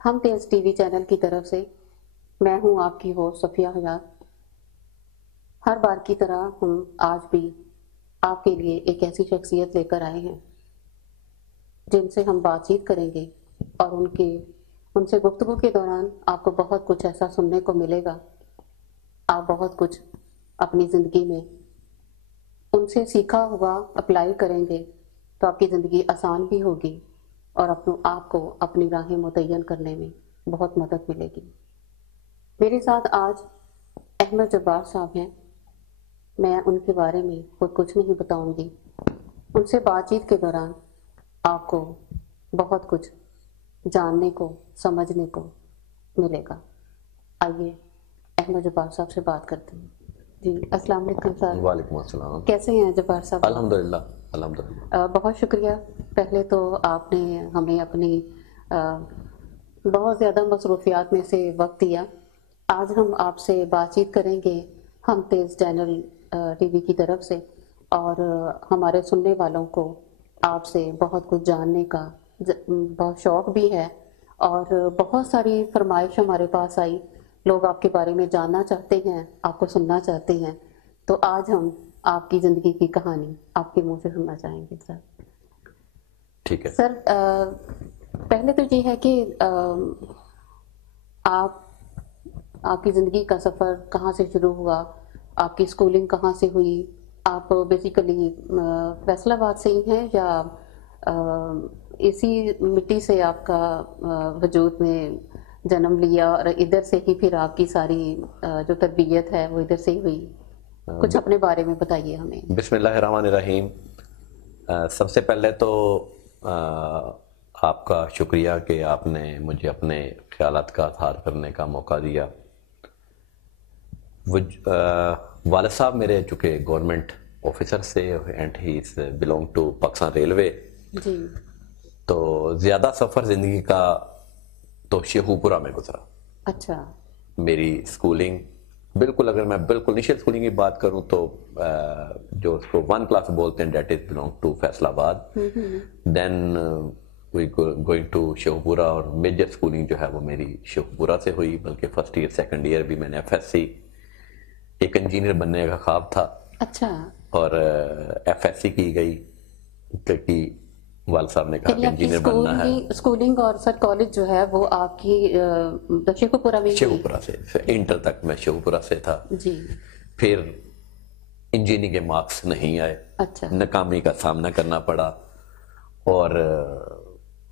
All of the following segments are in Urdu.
ہم تیز ٹی وی چینل کی طرف سے میں ہوں آپ کی ہوسٹ صفیہ حیات۔ ہر بار کی طرح ہم آج بھی آپ کے لیے ایک ایسی شخصیت لے کر آئے ہیں جن سے ہم بات چیت کریں گے اور ان سے گفتگو کے دوران آپ کو بہت کچھ ایسا سننے کو ملے گا، آپ بہت کچھ اپنی زندگی میں ان سے سیکھا ہوا اپلائی کریں گے تو آپ کی زندگی آسان بھی ہوگی اور آپ کو اپنی راہیں متعین کرنے میں بہت مدد ملے گی۔ میرے ساتھ آج احمد جبار صاحب ہیں۔ میں ان کے بارے میں خود کچھ نہیں بتاؤں گی، ان سے بات چیت کے دوران آپ کو بہت کچھ جاننے کو سمجھنے کو ملے گا۔ آئیے احمد جبار صاحب سے بات کرتے ہیں۔ جی السلام علیکم سر۔ وعلیکم السلام۔ کیسے ہیں جبار صاحب؟ الحمدللہ الحمدللہ۔ بہت شکریہ۔ پہلے تو آپ نے ہمیں اپنی بہت زیادہ مصروفیات میں سے وقت دیا۔ آج ہم آپ سے بات چیت کریں گے ہم تیز چینل ٹی وی کی طرف سے، اور ہمارے سننے والوں کو آپ سے بہت کچھ جاننے کا بہت شوق بھی ہے، اور بہت ساری فرمائش ہمارے پاس آئی، لوگ آپ کے بارے میں جاننا چاہتے ہیں، آپ کو سننا چاہتے ہیں۔ تو آج ہم آپ کی زندگی کی کہانی آپ کے منہ سے سننا چاہیں گے سر۔ ٹھیک ہے سر، پہلے تو یہ ہے کہ آپ کی زندگی کا سفر کہاں سے شروع ہوا، آپ کی اسکولنگ کہاں سے ہوئی، آپ بیسیکلی فیصل آباد سے ہی ہیں یا اسی مٹی سے آپ کا وجود میں جنم لیا اور ادھر سے ہی پھر آپ کی ساری جو تربیت ہے وہ ادھر سے ہی ہوئی؟ کچھ اپنے بارے میں بتائیے ہمیں۔ بسم اللہ الرحمن الرحیم۔ سب سے پہلے تو آپ کا شکریہ کہ آپ نے مجھے اپنے خیالات کا اظہار کرنے کا موقع دیا۔ والد صاحب میرے چونکہ گورنمنٹ آفیسر سے and he is belong to Pakistan railway, جی، تو زیادہ سفر زندگی کا تو شیخو پورہ میں گزرا۔ اچھا۔ میری سکولنگ بالکل، اگر میں بالکل انیشیل سکولنگ کی بات کروں تو جو اس کو 1 کلاس بولتے ہیں that is belong to Faisalabad, then we going to Sheikhupura, اور میجر سکولنگ جو ہے وہ میری شیخو پورہ سے ہوئی، بلکہ فرسٹ ایئر سیکنڈ ایئر بھی میں نے ایف ایس سی، ایک انجینئر بننے کا خواب تھا، اچھا، اور ایف ایس سی کی گئی کیونکہ والد صاحب نے کہا کہ انجینئر بننا ہے۔ اسکولنگ اور سر کالج جو ہے وہ آپ کی شیخو پورہ میں شیخو پورہ سے انٹر تک میں شیخو پورہ سے تھا۔ جی، پھر انجینئرنگ کے مارکس نہیں آئے، اچھا، ناکامی کا سامنا کرنا پڑا، اور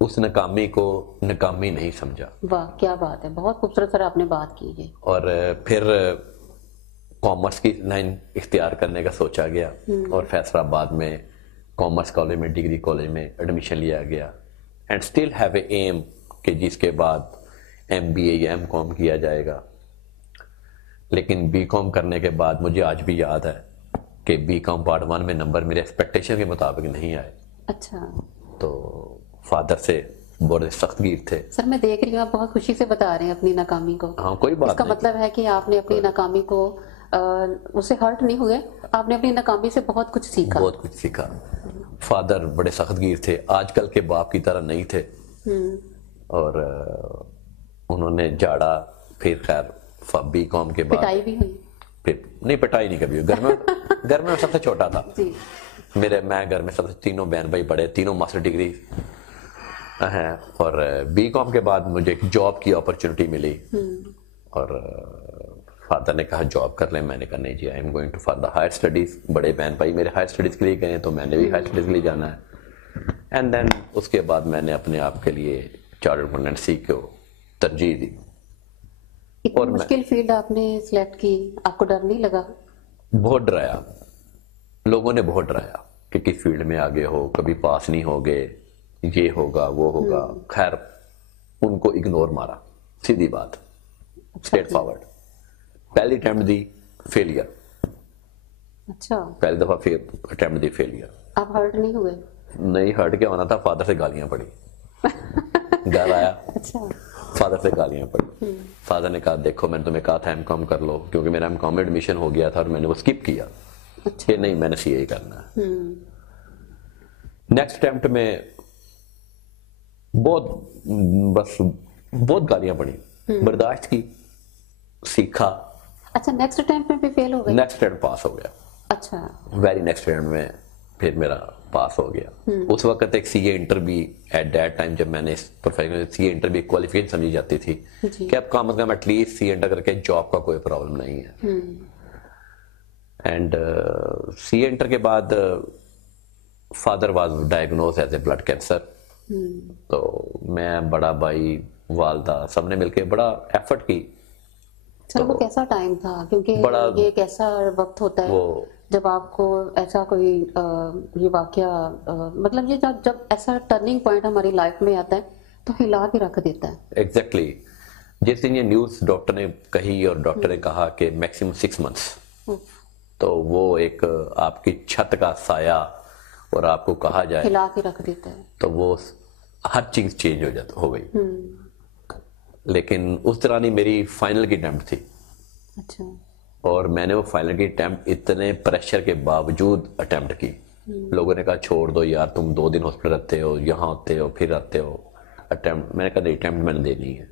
اس ناکامی کو ناکامی نہیں سمجھا، واہ کیا بات ہے، بہت خوبصورت سر آپ نے بات کی ہے۔ اور پھر کامرس کی لائن اختیار کرنے کا سوچا گیا، اور فیصل آباد میں کامرس کالج میں، ڈگری کالج میں ایڈمیشن لیا گیا، and still have a aim کہ جس کے بعد ایم بی اے یا ایم کام کیا جائے گا۔ لیکن بی کام کرنے کے بعد مجھے آج بھی یاد ہے کہ بی کام پارٹ 1 میں نمبر میرے ایکسپیکٹیشن کے مطابق نہیں آئے، اچھا تو فادر سے بڑے سخت گیر تھے۔ سر، میں دیکھ رہی ہوں آپ بہت خوشی سے بتا رہے ہیں اپنی ناکامی کو۔ ہاں کوئی بات اس کا نہیں، مطلب ہے کہ آپ نے اپنی ناکامی کو اس سے ہرٹ نہیں ہوئے، آپ نے اپنی ناکامی سے بہت کچھ سیکھا۔ بہت کچھ سیکھا۔ فادر بڑے سخت گیر تھے، آج کل کے باپ کی طرح نہیں تھے، اور انہوں نے جاڑا، پھر خیر بی کام کے بعد پٹائی بھی ہوئی؟ پھر نہیں، پٹائی نہیں کبھی، گھر میں سب سے چھوٹا تھا، جی، میں گھر میں سب سے، تینوں بہن بھائی بڑے، تینوں ماسٹر ڈگری ہیں، اور بی کام کے بعد مجھے ایک جاب کی اپرچونٹی ملی، اور فادر نے کہا جاب کر لیں، میں نے کہا نہیں جی، I am going to for the higher studies, بڑے بہن بھائی میرے ہائر اسٹڈیز کے لیے گئے تو میں نے بھی ہائر اسٹڈیز کے لیے جانا ہے، اینڈ دین اس کے بعد میں نے اپنے آپ کے لیے چارٹرڈ اکاؤنٹنسی کو ترجیح دی۔ اتنی مشکل فیلڈ آپ نے سلیکٹ کی، آپ کو ڈر نہیں لگا؟ بہت ڈرایا، لوگوں نے بہت ڈرایا کہ کس فیلڈ میں آگے ہو، کبھی پاس نہیں ہوگے، یہ ہوگا وہ ہوگا، خیر ان کو اگنور مارا، سیدھی بات، اسٹریٹ فارورڈ۔ پہلی اٹیمپٹ دی فیلئر، اچھا، پہلی دفعہ اٹیمپٹ دی فیلئر۔ آپ ہرٹ نہیں ہوئے؟ نہیں، ہرٹ کیا ہونا تھا، فادر سے گالیاں پڑی، گھر آیا اچھا، فادر سے گالیاں پڑی، فادر نے کہا دیکھو میں نے تمہیں کہا تھا ایم کام کر لو، کیونکہ میرا ایم کام میں ایڈمیشن ہو گیا تھا اور میں نے وہ اسکپ کیا کہ نہیں میں نے سی اے کرنا ہے۔ نیکسٹ اٹیمپٹ میں بہت بس بہت گالیاں پڑی، برداشت کی، سیکھا. اچھا نیکسٹ اٹیمپٹ میں بھی فیل ہو گئے؟ نیکسٹ اٹیمپٹ پاس ہو گیا. اچھا ویری نیکسٹ اٹیمپٹ میں پھر میرا پاس ہو گیا. اس وقت ایک سی اے انٹر بھی ایٹ دیٹ ٹائم جب میں نے پروفیشنل سی اے انٹر بھی کوالیفیکیشن سمجھی جاتی تھی کہ اب کم از کم at least C A inter کر کے جاب کا کوئی پرابلم نہیں ہے. اینڈ سی اے انٹر کے بعد father was diagnosed as a blood cancer. تو میں، بڑا بھائی، والدہ سب نے مل کے بڑا ایفرٹ کی. سر وہ کیسا ٹائم تھا؟ کیونکہ یہ ایک ایسا وقت ہوتا ہے جب آپ کو ایسا کوئی یہ واقعہ مطلب یہ جب ایسا ٹرننگ پوائنٹ ہماری لائف میں آتا ہے تو ہلا کے رکھ دیتا ہے. ایگزیکٹلی. جس دن یہ نیوز ڈاکٹر نے کہی اور ڈاکٹر نے کہا کہ میکسیمم 6 months، تو وہ ایک آپ کی چھت کا سایہ اور آپ کو کہا جائے ہلا کے رکھ دیتا ہے، تو وہ ہر چیز چینج ہو گئی. لیکن اس طرح نہیں، میری فائنل کی اٹیمپٹ تھی. اچھا. اور میں نے وہ فائنل کی اٹیمپٹ اتنے پریشر کے باوجود اٹیمپٹ کی. لوگوں نے کہا چھوڑ دو یار، تم 2 دن ہاسپٹل رہتے ہو، یہاں ہوتے ہو پھر آتے ہو. اٹیمپٹ میں نے کہا نہیں، اٹیمپٹ میں نے دینی ہے.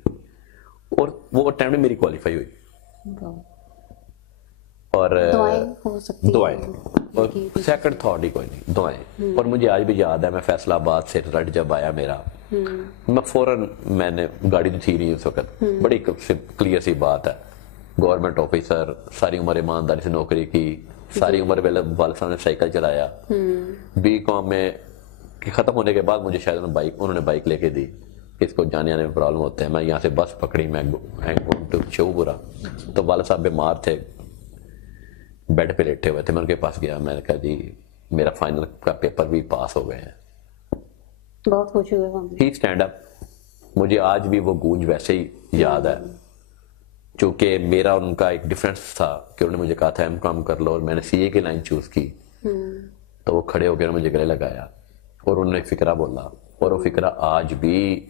اور وہ اٹیمپٹ میری کوالیفائی ہوئی. اور دعائیں اور سیکنڈ تھاٹ ہی کوئی نہیں، دعائیں. اور مجھے آج بھی یاد ہے، میں فیصل آباد سے رزلٹ جب آیا میرا، میں فوراً، میں نے گاڑی تو تھی نہیں اس وقت، بڑی کلیئر سی بات ہے، گورنمنٹ آفیسر، ساری عمر ایمانداری سے نوکری کی، ساری عمر والد صاحب نے سائیکل چلایا. بی کام میں ختم ہونے کے بعد مجھے شاید انہوں نے بائک لے کے دی. اس کو جانے آنے میں پرابلم ہوتے ہیں. میں یہاں سے بس پکڑی، میں شو پورا، تو والد صاحب بیمار تھے، بیڈ پہ لیٹے ہوئے تھے. میں ان کے پاس گیا، میں نے کہا جی میرا فائنل کا پیپر بھی پاس ہو گئے ہیں. بہت خوش ہوئے ہوں. ہی اسٹینڈ اپ. مجھے آج بھی وہ گونج ویسے ہی یاد ہے، چونکہ میرا ان کا ایک ڈفرینس تھا کہ انہوں نے مجھے کہا تھا ایم کام کر لو، اور میں نے سی اے کی لائن چوز کی. تو وہ کھڑے ہو کے مجھے گلے لگایا اور انہوں نے ایک فقرہ بولا، اور وہ فقرہ آج بھی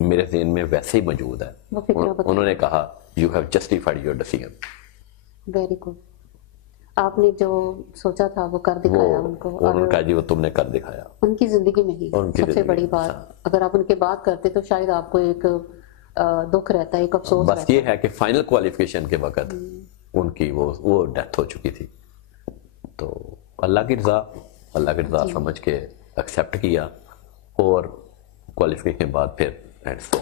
میرے ذہن میں ویسے ہی موجود ہے. انہوں نے کہا you have justified your decision. Very good. آپ نے جو سوچا تھا وہ کر دکھایا ان کو. انہوں نے کہا جی وہ تم نے کر دکھایا. ان کی زندگی میں ہی سب سے بڑی بات، اگر آپ ان کے بات کرتے تو شاید آپ کو ایک دکھ رہتا ہے، ایک افسوس رہتا ہے. بس یہ ہے کہ فائنل کوالیفیکیشن کے وقت ان کی وہ ڈیتھ ہو چکی تھی. تو اللہ کی رضا سمجھ کے ایکسیپٹ کیا، اور کوالیفیکیشن کے بعد پھر this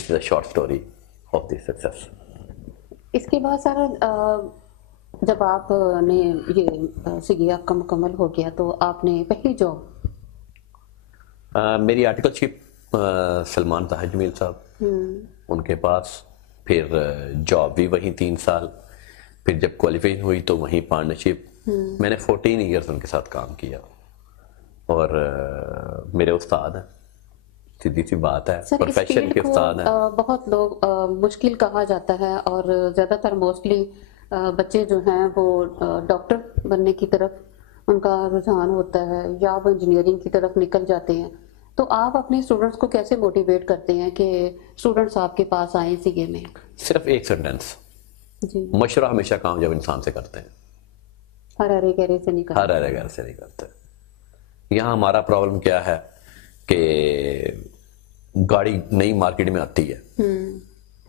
is a short story of the success. اس کے بعد سر جب آپ نے یہ سی اے آپ کا مکمل ہو گیا تو آپ نے پہلی جاب؟ میری آرٹیکل شپ سلمان طاہر جمیل صاحب ان کے پاس، پھر جاب بھی وہیں 3 سال، پھر جب کوالیفیکیشن ہوئی تو وہیں پارٹنرشپ. میں نے 14 ایئرز ان کے ساتھ کام کیا، اور میرے استاد ہیں، سیدھی سی بات ہے، پروفیشن کے استاد ہیں. بہت لوگ مشکل کہا جاتا ہے، اور زیادہ تر موسٹلی بچے جو ہیں وہ ڈاکٹر بننے کی طرف ان کا رجحان ہوتا ہے، یا وہ انجینئرنگ کی طرف نکل جاتے ہیں. تو آپ اپنے اسٹوڈنٹس کو کیسے موٹیویٹ کرتے ہیں کہ اسٹوڈنٹس آپ کے پاس آئیں سی اے میں؟ صرف ایک سینٹینس، مشورہ ہمیشہ کامیاب انسان سے کرتے ہیں، ہر ارے گہرے سے نہیں کرتے. ہر ارے گہرے سے نہیں کرتے. یہاں ہمارا پرابلم کیا ہے کہ گاڑی نئی مارکیٹ میں آتی ہے،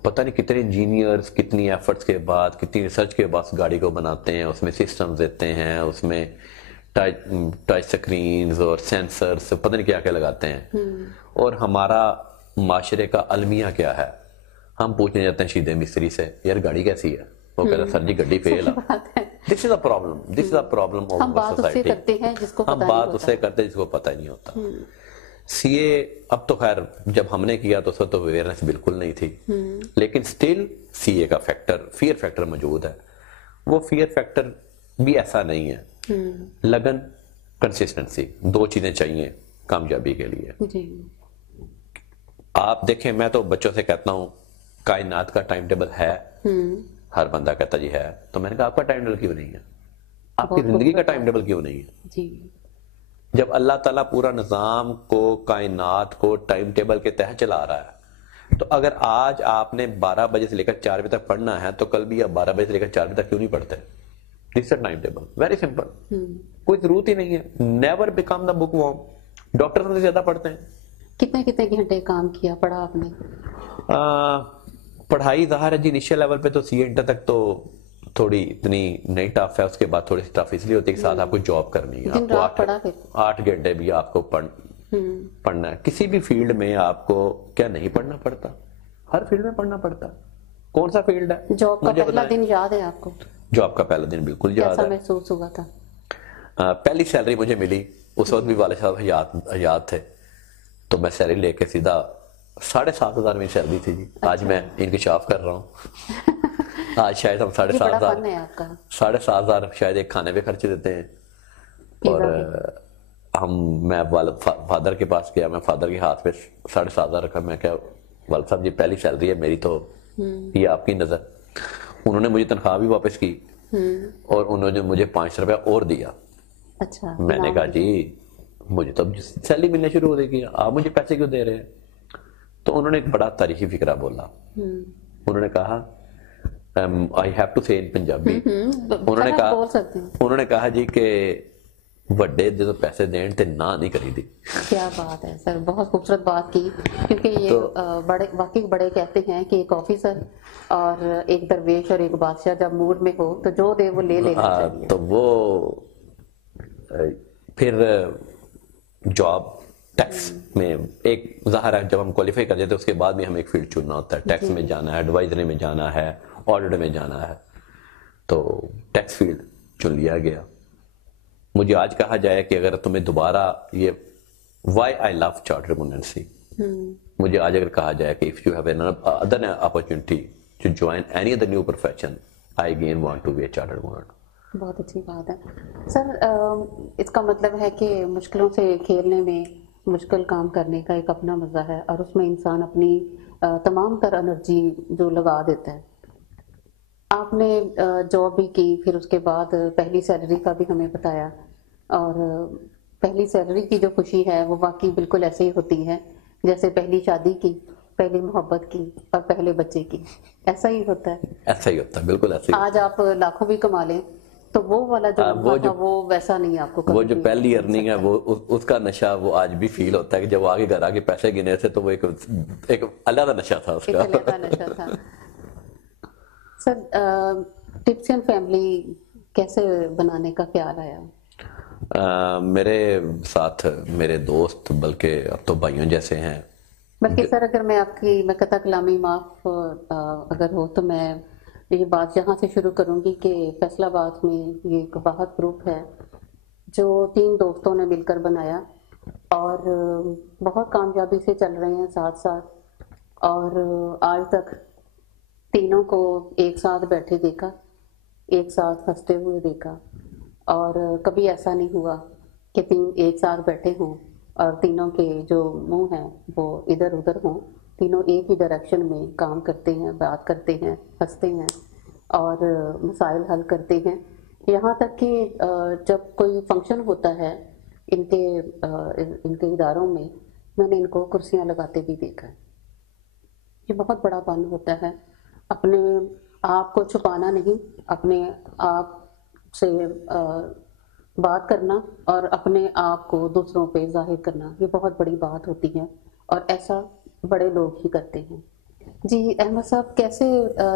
پتہ نہیں کتنے انجینئرز کتنی ایفرٹس کے بعد، کتنی ریسرچ کے بعد گاڑی کو بناتے ہیں، اس میں سسٹمز دیتے ہیں، اس میں ٹچ سکرینز اور سینسرز پتہ نہیں کیا کیا لگاتے ہیں. اور ہمارا معاشرے کا المیہ کیا ہے، ہم پوچھنے جاتے ہیں شیدے مستری سے یار گاڑی کیسی ہے، وہ کہتا ہے سر جی گڈی فیل ہے. دس is a problem of society. ہم بات اس سے کرتے ہیں جس کو پتہ ہی نہیں ہوتا. سی اے اب تو خیر جب ہم نے کیا تو اس وقت تو اویئرنیس بالکل نہیں تھی، لیکن سٹل سی اے کا فیکٹر، فیئر فیکٹر موجود ہے. وہ فیئر فیکٹر بھی ایسا نہیں ہے، لگن، کنسسٹنسی، 2 چیزیں چاہیے کامیابی کے لیے. آپ دیکھیں، میں تو بچوں سے کہتا ہوں کائنات کا ٹائم ٹیبل ہے، ہر بندہ کہتا جی ہے. تو میں نے کہا آپ کا ٹائم ٹیبل کیوں نہیں ہے، آپ کی زندگی کا ٹائم ٹیبل کیوں نہیں ہے؟ جب اللہ تعالیٰ پورا نظام کو، کائنات کو ٹائم ٹیبل کے تحت چلا رہا ہے، تو اگر آج آپ نے 12 بجے سے لے کر 4 بجے تک پڑھنا ہے تو کل بھی آپ 12 بجے سے لے کر 4 بجے تک کیوں نہیں پڑھتے؟ This is time table, very simple. کوئی ضرورت ہی نہیں ہے. Never become the book worm. Doctor سے زیادہ پڑھتے ہیں. کتنے گھنٹے کام کیا، پڑھا آپ نے؟ پڑھائی ظاہر ہے جی انیشیل لیول پہ تو سی انٹر تک تو تھوڑی اتنی نہیں ٹف ہے, اس کے بعد تھوڑی سی ٹف اس لیے ہوتی ہے کہ ساتھ آپ کو جاب کرنی ہے, آپ کو 8 گھنٹے بھی آپ کو پڑھنا ہے. کسی بھی فیلڈ میں آپ کو کیا نہیں پڑھنا پڑتا, ہر فیلڈ میں پڑھنا پڑتا. کون سا فیلڈ ہے جاب کا پہلا دن یاد ہے آپ کو؟ جاب کا پہلا دن بالکل یاد ہے. کیسا محسوس ہوا تھا؟ پہلی سیلری مجھے ملی اس وقت بھی والد صاحب حیات تھے, تو میں سیلری لے کے سیدھا 7,500 میری سیلری تھی جی. آج میں انکشاف کر رہا ہوں, آج شاید ہم 7,500 شاید ایک کھانے پہ خرچ دیتے ہیں. اور میں فادر کے پاس گیا, میں فادر کے ہاتھ پہ 7,500 رکھا. میں کہا والد صاحب یہ پہلی سیلری ہے میری, تو یہ آپ کی نظر. انہوں نے مجھے تنخواہ بھی واپس کی اور انہوں نے مجھے 500 روپیہ اور دیا. اچھا, میں نے کہا جی مجھے تو سیلری ملنے شروع ہو گئی, آپ مجھے پیسے کیوں دے رہے ہیں؟ تو انہوں نے ایک بڑا تاریخی فکرہ بولا. انہوں نے کہا I have to say in Punjabi, انہوں نے کہا جی کہ وڈے جو پیسے دین تے نہ نہیں کری دی. کیا بات ہے سر, بہت خوبصورت بات کی, کیونکہ یہ بڑے واقعی بڑے کہتے ہیں کہ ایک آفیسر اور ایک درویش اور ایک بادشاہ جب موڈ میں ہو تو جو دے وہ لے لینا چاہیے. تو وہ پھر جاب ٹیکس میں ایک ظاہر ہے جب ہم کوالیفائی کر جاتے ہیں اس کے بعد بھی ہمیں ایک فیلڈ چننا ہوتا ہے. ٹیکس میں جانا ہے, ایڈوائزری میں جانا ہے, آڈٹ میں جانا ہے, تو ٹیکس فیلڈ چن لیا گیا. مجھے آج کہا جائے کہ اگر تمہیں دوبارہ یہ وائی آئی لو چارٹر اکاؤنٹنسی, مجھے آج اگر کہا جائے کہ if you have another opportunity to join any other new profession, I again want to be a chartered accountant. بہت اچھی بات ہے سر. اس کا مطلب ہے کہ مشکلوں سے کھیلنے میں, مشکل کام کرنے کا ایک اپنا مزہ ہے, اور اس میں انسان اپنی تمام تر انرجی جو لگا دیتا ہے. آپ نے جاب بھی کی, پھر اس کے بعد پہلی سیلری کا بھی ہمیں بتایا, اور پہلی سیلری کی جو خوشی ہے وہ واقعی بالکل ایسے ہی ہوتی ہے جیسے پہلی شادی کی, پہلی محبت کی اور پہلے بچے کی. ایسا ہی ہوتا ہے, ایسا ہی ہوتا ہے, بالکل ایسا ہی. آج آپ لاکھوں بھی کما لیں تو وہ والا جو وہ ویسا نہیں آپ کو. وہ جو پہلی ارننگ ہے وہ اس کا نشہ وہ آج بھی فیل ہوتا ہے کہ جب آگے گھر آگے پیسے گنے تھے تو وہ ایک علیحدہ نشہ تھا اس کا. ایک علیحدہ نشہ تھا. سر ٹپسین فیملی کیسے بنانے کا خیال آیا؟ میرے ساتھ میرے دوست بلکہ اب تو بھائیوں جیسے ہیں. بلکہ سر اگر میں آپ کی میں قطع کلامی معاف اگر ہو تو میں یہ بات یہاں سے شروع کروں گی کہ فیصل آباد میں یہ ایک واحد گروپ ہے جو 3 دوستوں نے مل کر بنایا, اور بہت کامیابی سے چل رہے ہیں ساتھ ساتھ. اور آج تک تینوں کو ایک ساتھ بیٹھے دیکھا, ایک ساتھ ہنستے ہوئے دیکھا, اور کبھی ایسا نہیں ہوا کہ 3 ایک ساتھ بیٹھے ہوں اور تینوں کے جو منہ ہیں وہ ادھر ادھر ہوں. تینوں ایک ہی ڈائریکشن میں کام کرتے ہیں, بات کرتے ہیں, ہنستے ہیں اور مسائل حل کرتے ہیں. یہاں تک کہ جب کوئی فنکشن ہوتا ہے ان کے اداروں میں نے ان کو کرسیاں لگاتے بھی دیکھا ہے. یہ بہت بڑا فن ہوتا ہے, اپنے آپ کو چھپانا نہیں, اپنے آپ سے بات کرنا اور اپنے آپ کو دوسروں پہ ظاہر کرنا, یہ بہت بڑی بات ہوتی ہے, اور ایسا بڑے لوگ ہی کرتے ہیں. جی احمد صاحب, کیسے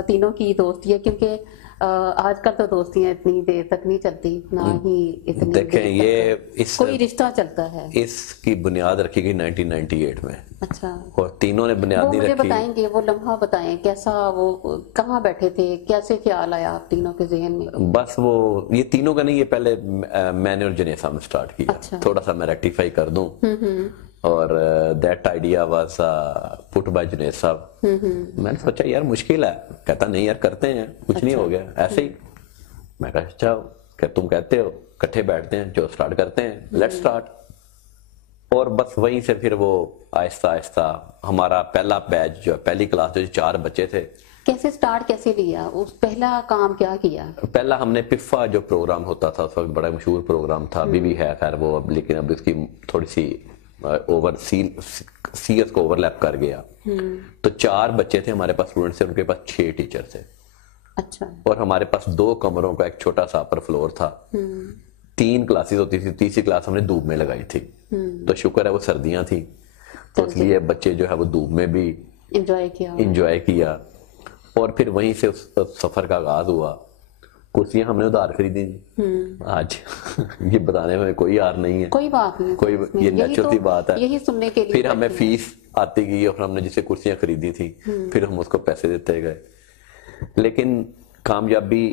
تینوں کی دوستی ہے؟ کیونکہ آج کل تو دوستیاں اتنی دیر تک نہیں چلتی, نہ ہی اتنی دیکھیں یہ کوئی رشتہ چلتا ہے. اس کی بنیاد رکھی گئی 1998 میں. اچھا, اور تینوں نے بنیاد نہیں رکھی. رکھی. بتائیں گے وہ لمحہ, بتائیں کیسا, وہ کہاں بیٹھے تھے, کیسے خیال آیا آپ تینوں کے ذہن میں؟ بس وہ یہ تینوں کا نہیں, یہ پہلے میں نے اور جنید صاحب نے سٹارٹ کیا. تھوڑا سا میں ریکٹیفائی کر دوں, اور that idea was put by Junaid صاحب. میں نے سوچا یار مشکل ہے, کہتا نہیں یار کرتے ہیں, کچھ نہیں ہو گیا ایسے ہی. میں کہا اچھا کہ تم کہتے ہو, کٹھے بیٹھتے ہیں, جو سٹارٹ کرتے ہیں, لیٹ سٹارٹ. اور بس وہیں سے پھر وہ آہستہ آہستہ ہمارا پہلا بیچ جو پہلی کلاس جو 4 بچے تھے. کیسے سٹارٹ کیسے لیا, اس پہلا کام کیا کیا؟ پہلا ہم نے پفا جو پروگرام ہوتا تھا اس وقت بڑا مشہور پروگرام تھا, ابھی بھی ہے خیر وہ, لیکن اب اس کی تھوڑی سی اوور سی ایس کو اوور لیپ کر گیا. تو 4 بچے تھے ہمارے پاس اسٹوڈنٹ سے, ان کے پاس 6 ٹیچر تھے. اچھا. اور ہمارے پاس 2 کمروں کا ایک چھوٹا سا اپر فلور تھا. 3 کلاسز ہوتی تھی, تیسری کلاس ہم نے دھوپ میں لگائی تھی. تو شکر ہے وہ سردیاں تھیں, تو اس لیے بچے جو ہے وہ دھوپ میں بھی انجوائے کیا. اور پھر وہیں سے اس سفر کا آغاز ہوا. کرسیاں ہم نے ادھار خریدی تھی. آج یہ بتانے میں کوئی یار نہیں ہے, کوئی بات نہیں, کوئی یہ نیچرل سی بات ہے. یہی سننے کے لیے پھر ہمیں فیس آتی گئی اور ہم نے جسے کرسیاں خریدی تھی پھر ہم اس کو پیسے دیتے گئے. لیکن کامیابی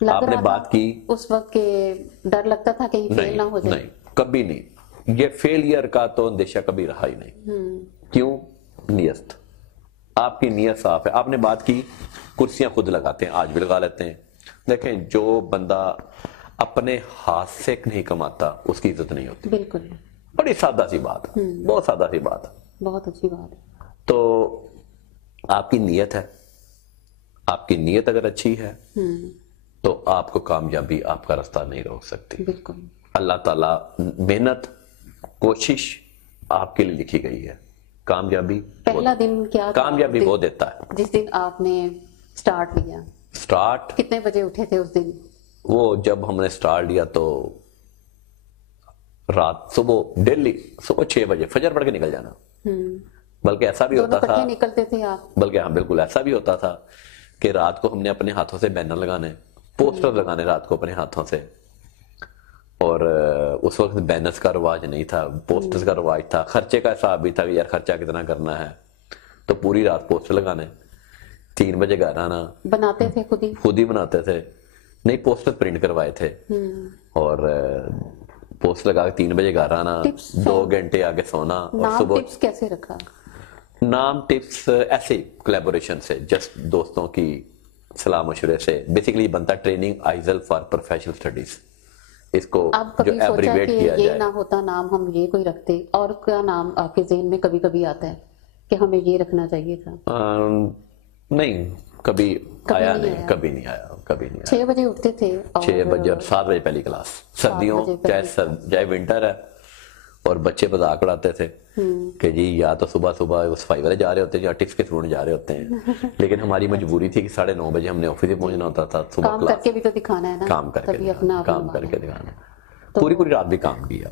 آپ نے بات کی اس وقت کے ڈر لگتا تھا کہیں فیل نہ ہو جائے. نہیں, کبھی نہیں. یہ فیلئر کا تو اندیشہ کبھی رہا ہی نہیں. کیوں؟ نیت. آپ کی نیت صاف ہے. آپ نے بات کی کرسیاں خود لگاتے ہیں, آج بھی لگا لیتے ہیں. دیکھیں جو بندہ اپنے ہاتھ سے نہیں کماتا اس کی عزت نہیں ہوتی. بالکل, بڑی سادہ سی بات, بہت سادہ سی بات, بہت اچھی بات. تو آپ کی نیت ہے, آپ کی نیت اگر اچھی ہے تو آپ کو کامیابی آپ کا راستہ نہیں روک سکتی. بالکل. اللہ تعالیٰ محنت کوشش آپ کے لیے لکھی گئی ہے. کامیابی پہلا دن کیا کامیابی وہ دیتا ہے جس دن آپ نے سٹارٹ لیا. سٹارٹ کتنے بجے اٹھے تھے اس دن؟ وہ جب ہم نے سٹارٹ لیا تو رات صبح ڈیلی صبح 6 بجے فجر پڑھ کے نکل جانا. بلکہ ایسا بھی ہوتا تھا, نکلتے تھے آپ؟ بلکہ ہاں بالکل ایسا بھی ہوتا تھا کہ رات کو ہم نے اپنے ہاتھوں سے بینر لگانے, پوسٹر لگانے رات کو اپنے ہاتھوں سے. اور اس وقت بینرز کا رواج نہیں تھا, پوسٹرز کا رواج تھا. خرچے کا حساب بھی تھا کہ یار خرچہ کتنا کرنا ہے, تو پوری رات پوسٹر لگانے, 3 بجے گھر آنا. بناتے تھے خود ہی بناتے تھے. نہیں, پوسٹر پرنٹ کروائے تھے اور پوسٹ لگا کے 3 بجے گھر آنا, 2 گھنٹے آگے سونا. اور صبح ٹپس کیسے رکھا؟ نام ٹپس ایسے کولیبوریشن سے, جسٹ دوستوں کی صلاح مشورے سے. بیسیکلی بنتا training Aizal for professional studies. اس کو جو ایبریویٹ کیا جائے. یہ نہ ہوتا نام ہم یہ کوئی رکھتے, اور کیا نام آپ کے ذہن میں کبھی کبھی آتا ہے کہ ہمیں یہ رکھنا چاہیے تھا؟ نہیں, کبھی آیا نہیں, کبھی نہیں آیا. 6 بجے اٹھتے تھے 6 بجے اور 7 بجے پہلی کلاس. سردیوں چاہے ونٹر ہے, اور بچے مذاق اڑاتے تھے کہ جی یا تو صبح صفائی والے جا رہے ہوتے ہیں یا ٹپس کے تھرو جا رہے ہوتے ہیں. لیکن ہماری مجبوری تھی کہ 9:30 بجے ہم نے آفس پہنچنا ہوتا تھا. صبح کام کر کے بھی تو دکھانا ہے نا, کام کر کے دکھانا. پوری رات بھی کام کیا,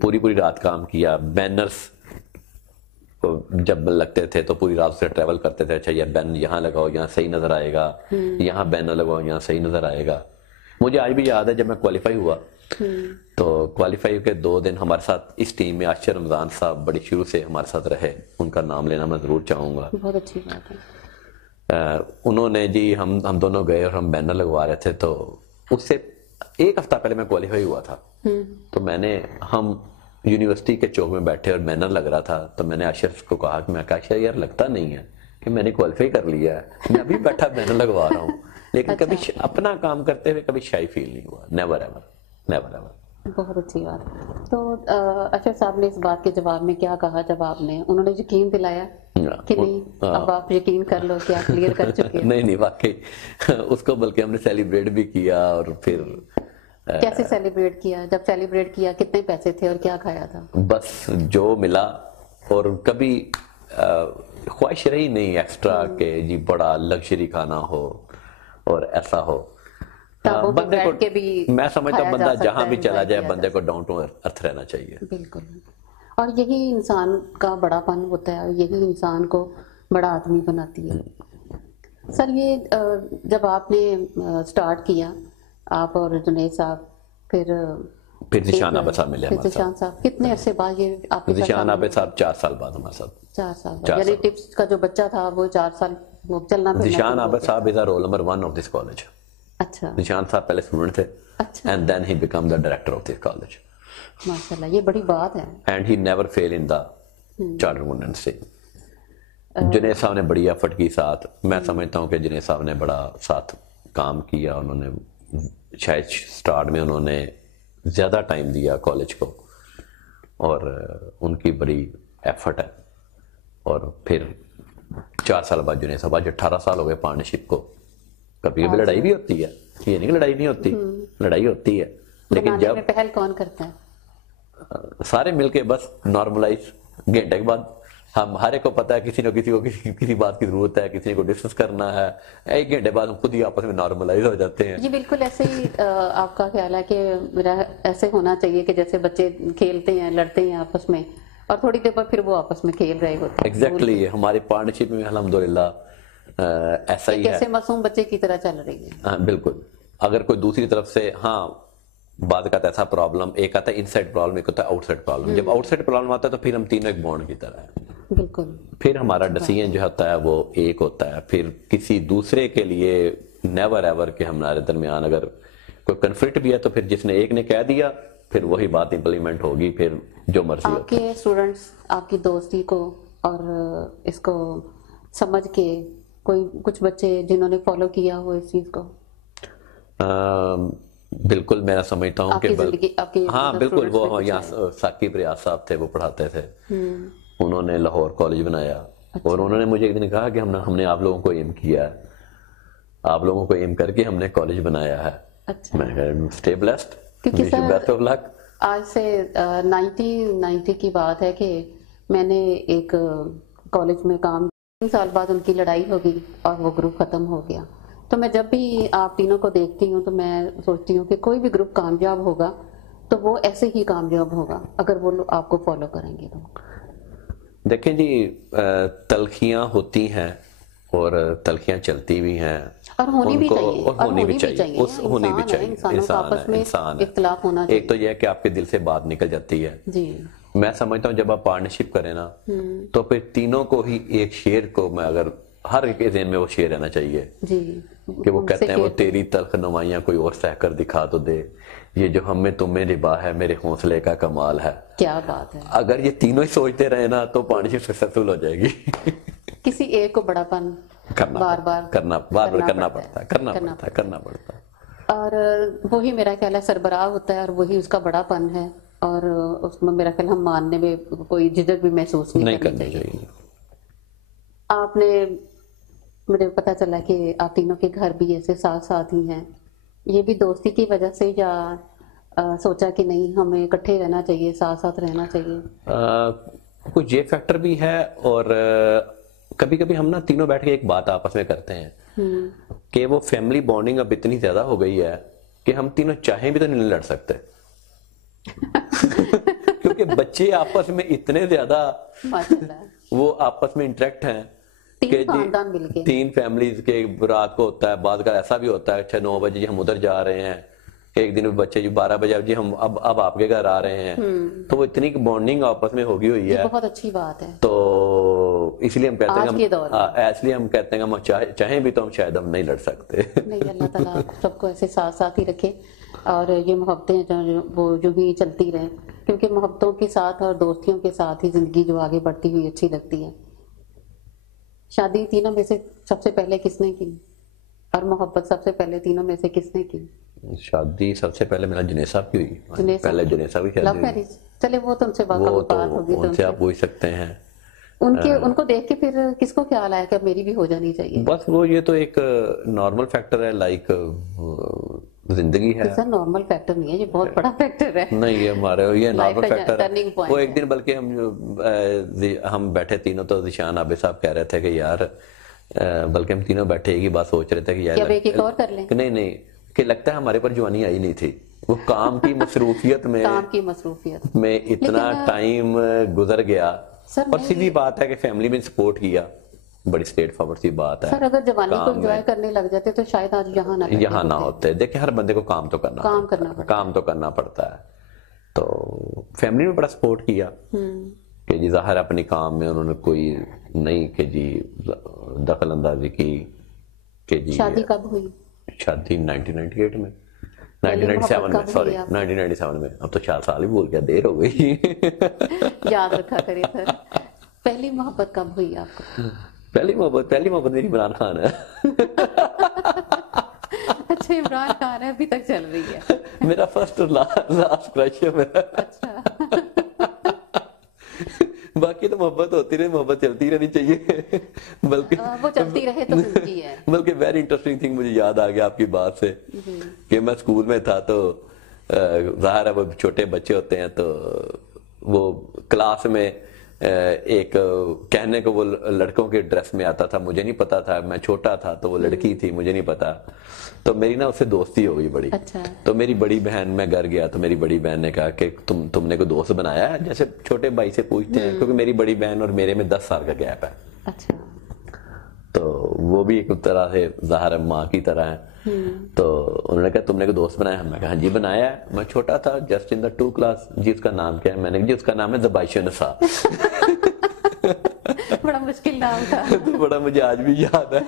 پوری رات کام کیا. بینرز جب لگتے تھے تو پوری رات سے ٹریول کرتے تھے. اچھا یہ بینر یہاں لگاؤ, یہاں صحیح نظر آئے گا, یہاں بینر لگاؤ, یہاں صحیح نظر آئے گا. مجھے آج بھی یاد ہے جب میں کوالیفائی ہوا تو کوالیفائی کے 2 دن ہمارے ساتھ اس ٹیم میں عاشر رمضان صاحب بڑی شروع سے ہمارے ساتھ رہے. ان کا نام لینا میں ضرور چاہوں گا. بہت اچھی بات ہے. انہوں نے جی ہم دونوں گئے اور ہم بینر لگوا رہے تھے. تو اس سے 1 ہفتہ پہلے میں کوالیفائی ہوا تھا. تو ہم یونیورسٹی کے چوک میں بیٹھے اور بینر لگ رہا تھا. تو میں نے عاشر کو کہا کہ میں کہا یار لگتا نہیں ہے کہ میں نے کوالیفائی کر لیا ہے, میں ابھی بیٹھا بینر لگوا رہا ہوں. لیکن کبھی اپنا کام کرتے ہوئے کبھی شائی فیل نہیں ہوا. Never ever. بہت اچھی بات. تو اشرف صاحب نے اس بات کے جواب میں کیا کہا جب آپ نے, انہوں نے یقین دلایا کہ نہیں اب آپ یقین کر لو کہ آپ کلیئر کر چکے؟ نہیں واقعی اس کو بلکہ ہم نے سیلیبریٹ بھی کیا. اور پھر کیسے سیلیبریٹ کیا؟ جب سیلیبریٹ کیا کتنے پیسے تھے اور کیا کھایا تھا؟ بس جو ملا. اور کبھی خواہش رہی نہیں ایکسٹرا کہ جی بڑا لگژری کھانا ہو اور ایسا ہو. بندے کو میں سمجھتا ہوں بندہ جہاں بھی چلا جائے بندے کو ڈاؤن ٹو ارتھ رہنا چاہیے. بالکل. اور یہی انسان کا بڑا پن ہوتا ہے, اور یہی انسان کو بڑا آدمی بناتی ہے. سر یہ جب آپ نے سٹارٹ کیا آپ اور جنید صاحب, پھر ذیشان عابد صاحب ملے ہمارے ذیشان صاحب کتنے عرصے بعد یہ آپ کے ساتھ؟ ذیشان عابد صاحب 4 سال بعد ہمارے ساتھ. 4 سال یعنی ٹپس کا جو بچہ تھا وہ 4 سال چلنا پھرنا. ذیشان عابد صاحب is a roll number 1 of this college. اچھا. ذیشان صاحب پہلے اسٹوڈنٹ تھے and then he became the director of this college. ماشاءاللہ یہ بڑی بات ہے. And he never failed in the charter accountancy. Junaid صاحب نے بڑی ایفرٹ کی ساتھ. میں سمجھتا ہوں کہ جنید صاحب نے بڑا ساتھ کام کیا. انہوں نے شاید سٹارٹ میں انہوں نے زیادہ ٹائم دیا کالج کو, اور ان کی بڑی ایفرٹ ہے. اور پھر 4 سال بعد جنید صاحب, آج 18 سال ہو گئے پارٹنرشپ کو. کبھی کبھی لڑائی بھی ہوتی ہے, یہ نہیں کہ لڑائی نہیں ہوتی, لڑائی ہوتی ہے. لیکن جب پہل کون کرتا ہے؟ سارے مل کے بس نارملائز. گھنٹے کے بعد ہم ہر ایک کو پتا ہے کسی نہ کسی کو کسی بات کی ضرورت ہے, کسی کو ڈسکس کرنا ہے. 1 گھنٹے بعد ہم خود ہی آپس میں نارملائز ہو جاتے ہیں. جی بالکل ایسے ہی. آپ کا خیال ہے کہ میرا ایسے ہونا چاہیے کہ جیسے بچے کھیلتے ہیں لڑتے ہیں آپس میں, اور تھوڑی دیر بعد پھر وہ آپس میں کھیل رہے ہوتے ہیں. ایگزیکٹلی ہماری پارٹنرشپ میں الحمدللہ ایسا ہی ہے. کیسے معصوم بچے کی طرح چل رہی ہے. ہاں بالکل. اگر کوئی دوسری طرف سے ہاں بعد کا ایسا پرابلم، ایک آتا ہے ان سائڈ پرابلم، ایک ہوتا ہے آؤٹ سائڈ پرابلم. جب آؤٹ سائڈ پرابلم آتا ہے تو پھر ہم تینوں ایک بانڈ کی طرح ہیں. بالکل. پھر ہمارا ڈیسیژن جو ہوتا ہے وہ ایک ہوتا ہے. پھر کسی دوسرے کے لیے نیور ایور کہ ہمارے درمیان اگر کوئی کنفلکٹ بھی ہے تو پھر جس نے ایک نے کہہ دیا پھر وہی بات امپلیمنٹ ہوگی، پھر جو مرضی. آپ کے اسٹوڈنٹس آپ کی دوستی کو اور اس کو سمجھ کے کوئی کچھ بچے جنہوں نے فالو کیا ہو اس چیز کو؟ بالکل میں سمجھتا ہوں کہ ہاں بالکل. وہ یہاں ثاقب ریاض صاحب تھے، وہ پڑھاتے تھے. انہوں نے لاہور کالج بنایا اور انہوں نے مجھے ایک دن کہا کہ ہم نے آپ لوگوں کو ایم کیا ہے، آپ لوگوں کو ایم کر کے ہم نے کالج بنایا ہے. میں نے کہا اسٹے بلیسڈ، بیسٹ آف لک. آج سے 1990 کی بات ہے کہ میں نے ایک کالج میں کام 3 سال بعد ان کی لڑائی ہو گئی اور وہ گروپ ختم ہو گیا. تو میں جب بھی آپ تینوں کو دیکھتی ہوں تو میں سوچتی ہوں کہ کوئی بھی گروپ کامیاب ہوگا تو وہ ایسے ہی کامیاب ہوگا اگر وہ لوگ آپ کو فالو کریں گے. تو دیکھیں جی، تلخیاں ہوتی ہیں اور تلخیاں چلتی بھی ہیں اور ہونی بھی چاہیے. ہونی بھی چاہیے. انسان اختلاف ہونا چاہیے. ایک تو یہ ہے کہ آپ کے دل سے بات نکل جاتی ہے. جی میں سمجھتا ہوں جب آپ پارٹنرشپ کریں نا تو پھر تینوں کو ہی ایک شعر کو میں اگر ہر ایک ذہن میں وہ شعر رہنا چاہیے کہ وہ کہتے ہیں وہ تیری تلخ نمائیاں کوئی اور سہ کر دکھا تو دے، یہ جو ہم میں تم میں نباہ ہے میرے حوصلے کا کمال ہے. کیا بات ہے. اگر یہ تینوں ہی سوچتے رہے نا تو پارٹنرشپ سکسیسفل ہو جائے گی. کسی ایک کو بڑا پن بار بار کرنا پڑتا ہے. اور وہی میرا خیال ہے سربراہ ہوتا ہے اور وہی اس کا بڑا پن ہے. اور اس میں میرا خیال ہم ماننے میں کوئی جھجک بھی محسوس نہیں کرنی چاہیے. آپ نے مجھے پتا چلا کہ آپ تینوں کے گھر بھی ایسے ساتھ ساتھ ہی ہیں. یہ بھی دوستی کی وجہ سے یا سوچا کہ نہیں ہمیں اکٹھے رہنا چاہیے، ساتھ ساتھ رہنا چاہیے؟ کچھ یہ فیکٹر بھی ہے اور کبھی کبھی ہم نا تینوں بیٹھ کے ایک بات آپس میں کرتے ہیں کہ وہ فیملی بانڈنگ اب اتنی زیادہ ہو گئی ہے کہ ہم تینوں چاہیں بھی تو نہیں لڑ سکتے. کیونکہ بچے آپس میں اتنے زیادہ وہ آپس میں انٹریکٹ ہیں کہ جی 3 فیملیز کے رات کو ہوتا ہے. بعد کا ایسا بھی ہوتا ہے 6-9 بجے ہم ادھر جا رہے ہیں کہ ایک دن بچے جو 12 بجے جی ہم اب آپ کے گھر آ رہے ہیں. تو وہ اتنی بانڈنگ آپس میں ہوگی ہوئی ہے، بہت اچھی بات ہے. تو اس لیے ہم کہتے ہیں ہم چاہیں بھی تو ہم شاید ہم نہیں لڑ سکتے. نہیں، اللہ تعالیٰ سب کو ایسے ساتھ ساتھ ہی رکھے اور یہ محبتیں وہ جو بھی چلتی رہیں، کیونکہ محبتوں کے ساتھ اور دوستیوں کے ساتھ ہی زندگی جو آگے بڑھتی ہوئی اچھی لگتی ہے. شادی تینوں میں سے سب سے پہلے کس نے کی اور محبت سب سے پہلے تینوں میں سے کس نے کی؟ شادی سب سے پہلے میرا جنید صاحب کی ہوئی. پہلے جنید صاحب کی لو میرج. چلے وہ تو ان سے بات ہوگی، ان سے آپ پوچھ سکتے ہیں. ان کو دیکھ کے پھر کس کو خیال آیا کہ اب میری بھی ہو جانی چاہیے؟ بس وہ یہ تو ایک نارمل فیکٹر ہے، لائک زندگی ہے. سر نارمل فیکٹر نہیں ہے، یہ بہت بڑا فیکٹر ہے. نہیں یہ ہمارے یہ نارمل فیکٹر ہے. وہ ایک دن بلکہ ہم بیٹھے تینوں تو ذیشان عابد صاحب کہہ رہے تھے کہ یار بلکہ ہم تینوں بیٹھے ایک ہی بات سوچ رہے تھے کہ یار ایک اور کر لیں. نہیں کہ لگتا ہے ہمارے پر جوانی آئی نہیں تھی. وہ کام کی مصروفیت میں اتنا ٹائم گزر گیا. اور سیدھی بات ہے کہ فیملی میں سپورٹ کیا، بڑی اسٹریٹ فارورڈ سی بات ہے. سر اگر جوانی کو انجوائے کرنے لگ جاتے تو شاید آج یہاں نہ ہوتے. دیکھیں ہر بندے کو کام تو کرنا پڑتا ہے. تو فیملی میں بڑا سپورٹ کیا کہ جی ظاہر اپنی کام میں انہوں نے کوئی نہیں کہ جی دخل اندازی کی کہ جی. شادی کب ہوئی؟ شادی 1998 میں 1997 میں. اب تو 4 سال ہی بول گیا، دیر ہو گئی. یاد رکھا کرے سر. پہلی محبت کب ہوئی آپ کو؟ پہلی محبت میری عمران خان ہے. اچھا عمران خان ہے، ابھی تک چل رہی ہے. میرا فرسٹ اور لاسٹ کرش ہے میرا. اچھا باقی تو محبت ہوتی رہے، محبت چلتی رہنی چاہیے. بلکہ وہ چلتی رہے تو زندگی ہے. بلکہ ویری انٹرسٹنگ تھنگ مجھے یاد آ گیا آپ کی بات سے کہ میں اسکول میں تھا تو ظاہر ہے وہ چھوٹے بچے ہوتے ہیں تو وہ کلاس میں ایک کہنے کو وہ لڑکوں کے ڈریس میں آتا تھا, مجھے نہیں پتا تھا, میں چھوٹا تھا تو وہ لڑکی تھی, مجھے نہیں پتا, تو میری نا اس سے دوستی ہو گئی بڑی. تو میری بڑی بہن, میں گھر گیا تو میری بڑی بہن نے کہا کہ تم نے کوئی دوست بنایا ہے, جیسے چھوٹے بھائی سے پوچھتے ہیں, کیونکہ میری بڑی بہن اور میرے میں 10 سال کا گیپ ہے. تو وہ بھی ایک طرح سے ظاہر ماں کی طرح ہے. تو انہوں نے کہا تم نے کوئی دوست بنایا؟ میں کہا ہاں جی بنایا ہے, میں چھوٹا تھا, جسٹ ان دا 2 کلاس. جی اس کا نام کیا ہے؟ میں نے کہا جی اس کا نام ہے زبائش نساء. بڑا مشکل نام تھا. تو بڑا مجھے آج بھی یاد ہے.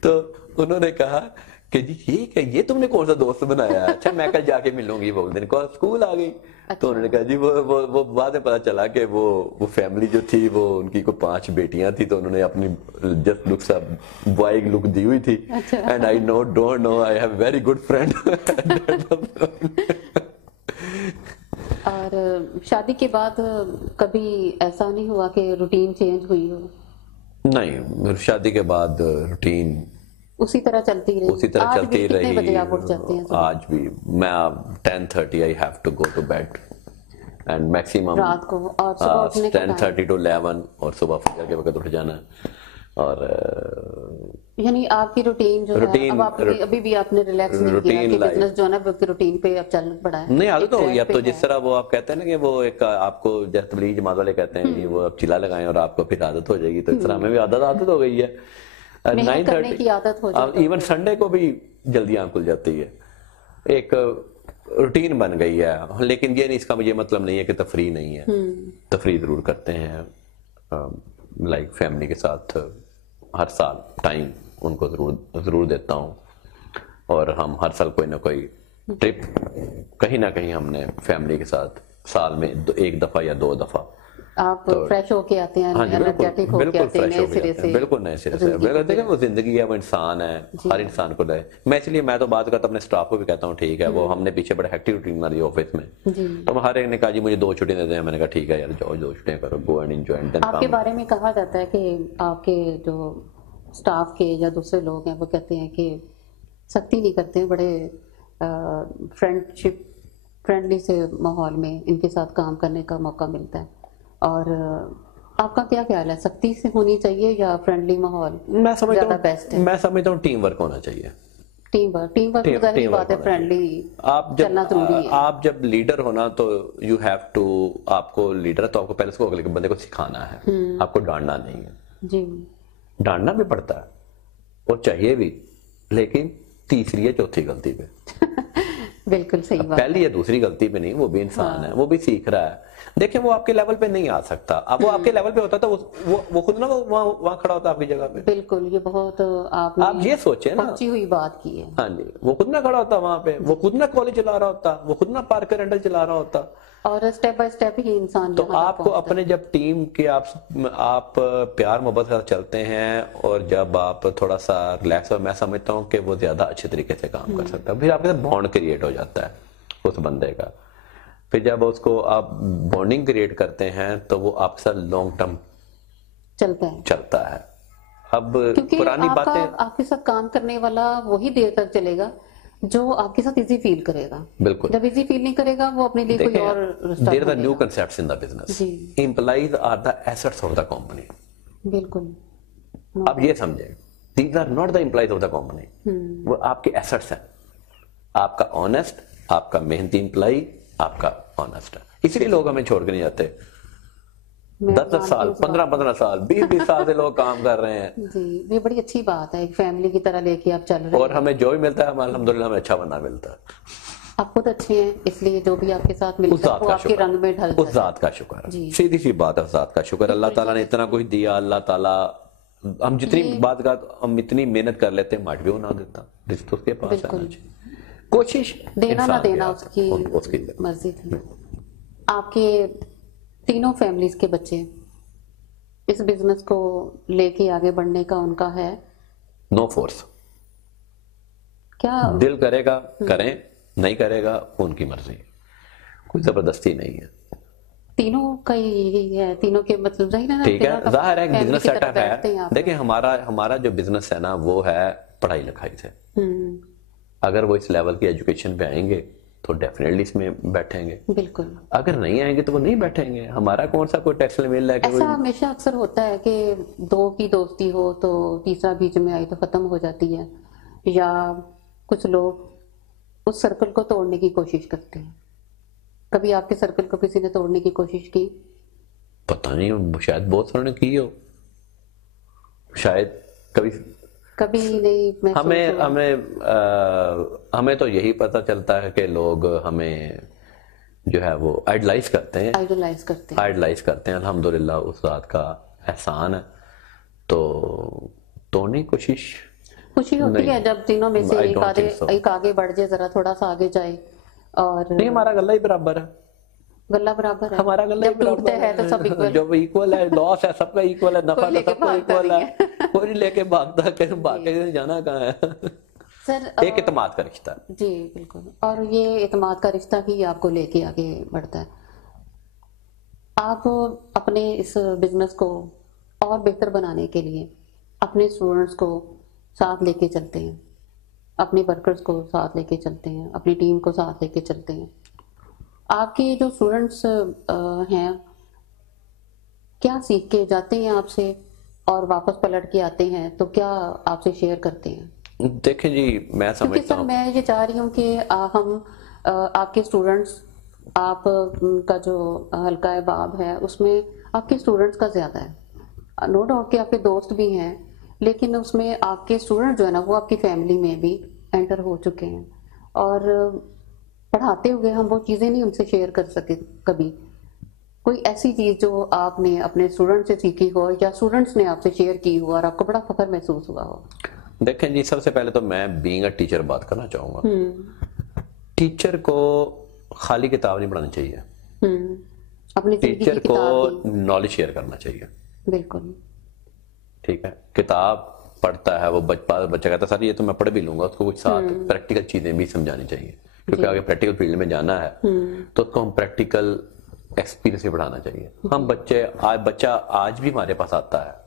تو انہوں نے کہا کہ جی یہ تم نے کون سا دوست بنایا ہے؟ اچھا میں کل جا کے ملوں گی. وہ دن کو اسکول آ گئی. تو انہوں نے کہا جی وہ بعد میں پتا چلا کہ وہ فیملی جو تھی وہ ان کی کوئی 5 بیٹیاں تھی, تو انہوں نے اپنی جسٹ لک سا بوائے لک دی ہوئی تھی. And I don't know I have very good friend. اور شادی کے بعد کبھی ایسا نہیں ہوا کہ روٹین چینج ہوئی ہو؟ نہیں, شادی کے بعد روٹین اسی طرح چلتی رہی. اسی طرح چلتی رہی. کتنے بجے آپ اٹھ جاتے ہیں؟ آج بھی میں 10:30 I have to go to bed and maximum رات کو, اور صبح اٹھنے کا 10:30 to 11, اور صبح فجر کے وقت اٹھ جانا. اور یعنی آپ کی روٹین جو ہے, اب آپ ابھی بھی آپ نے ریلیکس نہیں کیا کہ بزنس جو ہے نا روٹین پہ اب چل پڑا ہے؟ نہیں, عادت ہو گئی اب تو. جس طرح وہ آپ کہتے ہیں نا کہ وہ ایک آپ کو جیسے تبلیغ جماعت والے کہتے ہیں وہ اب چلا لگائیں اور آپ کو پھر عادت ہو جائے گی, تو اس طرح ہمیں بھی عادت ہو گئی ہے. 9:30 کی عادت ہو جاتی ہے. ایون سنڈے کو بھی جلدی آنکھ کھل جاتی ہے. ایک روٹین بن گئی ہے. لیکن یہ نہیں, اس کا مجھے مطلب نہیں ہے کہ تفریح نہیں ہے. تفریح ضرور کرتے ہیں, لائک فیملی کے ساتھ ہر سال ٹائم ان کو ضرور دیتا ہوں. اور ہم ہر سال کوئی نہ کوئی ٹرپ کہیں نہ کہیں ہم نے فیملی کے ساتھ سال میں 1 دفعہ یا 2 دفعہ. آپ فریش ہو کے آتے ہیں, بالکل فریش ہو کے, بالکل نئے سرے سے. دیکھیں وہ زندگی ہے, وہ انسان ہے, ہر انسان کو لے. میں اس لیے میں تو بات کرتا ہوں اپنے اسٹاف کو بھی کہتا ہوں ٹھیک ہے, وہ ہم نے پیچھے بڑے ہیکٹک روٹین بنا دی آفس میں, تو ہر ایک نے کہا جی مجھے 2 چھٹیاں دے دیں. میں نے کہا ٹھیک ہے یار, جاؤ 2 چھٹیاں کرو, گو اینڈ انجوائے. آپ کے بارے میں کہا جاتا ہے کہ آپ کے جو اسٹاف کے یا دوسرے لوگ ہیں وہ کہتے ہیں کہ سختی نہیں کرتے, بڑے فرینڈلی سے ماحول میں ان کے ساتھ کام کرنے کا موقع ملتا ہے. اور آپ کا کیا خیال ہے, سختی سے ہونی چاہیے یا فرینڈلی ماحول زیادہ بیسٹ ہے؟ میں سمجھتا ہوں ٹیم ورک ہونا چاہیے. ٹیم ورک ظاہر بات ہے, فرینڈلی چلنا ضروری ہے. آپ جب لیڈر ہونا تو یو ہیو ٹو, آپ کو لیڈر ہے تو آپ کو پہلے اس کو اگلے بندے کو سکھانا ہے, آپ کو ڈانٹنا نہیں ہے. جی, ڈانٹنا بھی پڑتا ہے اور چاہیے بھی, لیکن تیسری یا چوتھی غلطی پہ. بالکل صحیح بات. پہلی یا دوسری غلطی پہ نہیں, وہ بھی انسان ہے, وہ بھی سیکھ رہا ہے. دیکھیں وہ آپ کے لیول پہ نہیں آ سکتا. اب وہ آپ کے لیول پہ ہوتا تھا, وہ خود نہ وہاں کھڑا ہوتا آپ کی جگہ پہ. بالکل, یہ بہت آپ یہ سوچیں نا, پہنچی ہوئی بات کی ہے. ہاں جی, وہ خود نہ کھڑا ہوتا وہاں پہ, وہ خود نہ کالج چلا رہا ہوتا, وہ خود نہ پارکر ہینڈل چلا رہا ہوتا. اور اسٹیپ بائی اسٹیپ ہی انسان. تو آپ کو اپنے جب ٹیم کے آپ پیار محبت کے ساتھ چلتے ہیں, اور جب آپ تھوڑا سا ریلیکس ہو, میں سمجھتا ہوں کہ وہ زیادہ اچھے طریقے سے کام کر سکتا ہے. پھر آپ کے ساتھ بانڈ کریٹ ہو جاتا ہے اس بندے کا. پھر جب اس کو آپ بانڈنگ کریٹ کرتے ہیں تو وہ آپ کے ساتھ لانگ ٹرم چلتا ہے. اب پرانی باتیں, آپ کے ساتھ کام کرنے والا وہی دیر تک چلے گا جو آپ کے ساتھ ایزی فیل کرے گا. بالکل, جب ایزی فیل نہیں کرے گا وہ اپنے لیے کوئی اور there are new concepts in the business. Employees are the assets of the company. بالکل, اب یہ سمجھیں, these are not the employees of the company, وہ آپ کے ایسٹس ہیں. آپ کا آنےسٹ, آپ کا محنتی امپلائی آپ کا آنےسٹ ہے. اسی لیے لوگ ہمیں چھوڑ کے نہیں جاتے. 10 سال 15 سال 20 سال سے لوگ کام کر رہے ہیں. جی, یہ بڑی اچھی بات ہے, ایک فیملی کی طرح لے کے آپ چل رہے ہیں. اور ہمیں جو بھی ملتا ہے ہمیں الحمدللہ ہمیں اچھا بننا ملتا ہے. آپ خود اچھے ہیں, اس لیے جو بھی آپ کے ساتھ ملتا ہے وہ آپ کے رنگ میں ڈھل جاتا ہے. اس ذات کا شکر ہے, سیدھی سی بات ہے, اس ذات کا شکر. اللہ تعالیٰ نے اتنا کچھ دیا. اللہ تعالیٰ ہم جتنی بات کا ہم اتنی محنت کر لیتے ہیں, مٹ بھی وہ نہ دیتا, رزق اس کے پاس ہے. کوشش دینا نہ دینا اس کی مرضی تھی. آپ کے تینوں فیملیز کے بچے اس بزنس کو لے کے آگے بڑھنے کا ان کا ہے نو فورس. کیا دل کرے گا کریں, نہیں کرے گا ان کی مرضی, کوئی زبردستی نہیں ہے. تینوں کا یہی ہے, تینوں کے مطلب ٹھیک ہے, ظاہر ہے بزنس سیٹ اپ ہے. دیکھیں ہمارا جو بزنس ہے نا وہ ہے پڑھائی لکھائی سے. اگر وہ اس لیول کی ایجوکیشن پہ آئیں گے تو ڈیفینیٹلی اس میں بیٹھیں گے. بالکل. اگر نہیں آئیں گے تو وہ نہیں بیٹھیں گے. ہمارا کون سا کوئی ٹیکس مل ہے کہ ایسا ہمیشہ اکثر ہوتا ہے کہ دو کی دوستی ہو تو تیسرا بیچ میں آئی تو ختم ہو جاتی ہے, یا کچھ لوگ اس سرکل کو توڑنے کی کوشش کرتے ہیں. کبھی آپ کے سرکل کو کسی نے توڑنے کی کوشش کی؟ پتہ نہیں, شاید بہت ساروں نے کی ہو, شاید کبھی نہیں. ہمیں تو یہی پتہ چلتا ہے کہ لوگ ہمیں جو ہے وہ آئیڈلائز کرتے ہیں. الحمدللہ اس ذات کا احسان ہے. تو توڑنے کی کوشش خوشی ہوتی ہے جب تینوں میں سے ایک آگے بڑھ جائے, ذرا تھوڑا سا آگے جائے. اور نہیں, ہمارا غلہ ہی برابر ہے. غلہ برابر ہے, ہمارا غلہ ہی برابر ہے تو سب ایکول. جب ایکول ہے, لاس ہے سب کا ایکول ہے, نفع کا سب کا ایکول ہے. کوئی لے کے بھاگتا کہ باقی جانا کہاں ہے. سر ایک اعتماد کا رشتہ. جی بالکل. اور یہ اعتماد کا رشتہ ہی آپ کو لے کے آگے بڑھتا ہے. آپ اپنے اس بزنس کو اور بہتر بنانے کے لیے اپنے اسٹوڈنٹس کو ساتھ لے کے چلتے ہیں, اپنے ورکرز کو ساتھ لے کے چلتے ہیں, اپنی ٹیم کو ساتھ لے کے چلتے ہیں. آپ کے جو اسٹوڈنٹس ہیں کیا سیکھ کے جاتے ہیں آپ سے اور واپس پلٹ کے آتے ہیں تو کیا آپ سے شیئر کرتے ہیں؟ دیکھیں جی, میں سمجھتا ہوں, میں یہ چاہ رہی ہوں کہ ہم آپ کے اسٹوڈنٹس, آپ کا جو حلقہ باب ہے اس میں آپ کے اسٹوڈنٹس کا زیادہ ہے. نو ڈاؤٹ کہ آپ کے دوست بھی ہیں, لیکن اس میں آپ کے اسٹوڈنٹ جو ہے نا وہ آپ کی فیملی میں بھی انٹر ہو چکے ہیں, اور پڑھاتے ہوئے ہم وہ چیزیں نہیں ان سے شیئر کر سکے. کبھی کوئی ایسی چیز جو آپ نے اپنے اسٹوڈنٹ سے سیکھی ہو یا اسٹوڈنٹس نے آپ سے شیئر کی ہو اور آپ کو بڑا فخر محسوس ہوا ہو؟ دیکھیں جی, سب سے پہلے تو میں بینگ اے ٹیچر بات کرنا چاہوں گا. ٹیچر کو خالی کتاب نہیں پڑھانی چاہیے, اپنی ٹیچر کو نالج شیئر کرنا چاہیے. بالکل ٹھیک ہے. کتاب پڑھتا ہے وہ بچہ کہتا ہے سر یہ تو میں پڑھ بھی لوں گا, اس کو کچھ ساتھ پریکٹیکل چیزیں بھی سمجھانی چاہیے, کیونکہ آگے پریکٹیکل فیلڈ میں جانا ہے تو اس کو ہم پریکٹیکل ایکسپیرینس سے پڑھانا چاہیے. ہم بچہ آج بھی ہمارے پاس آتا ہے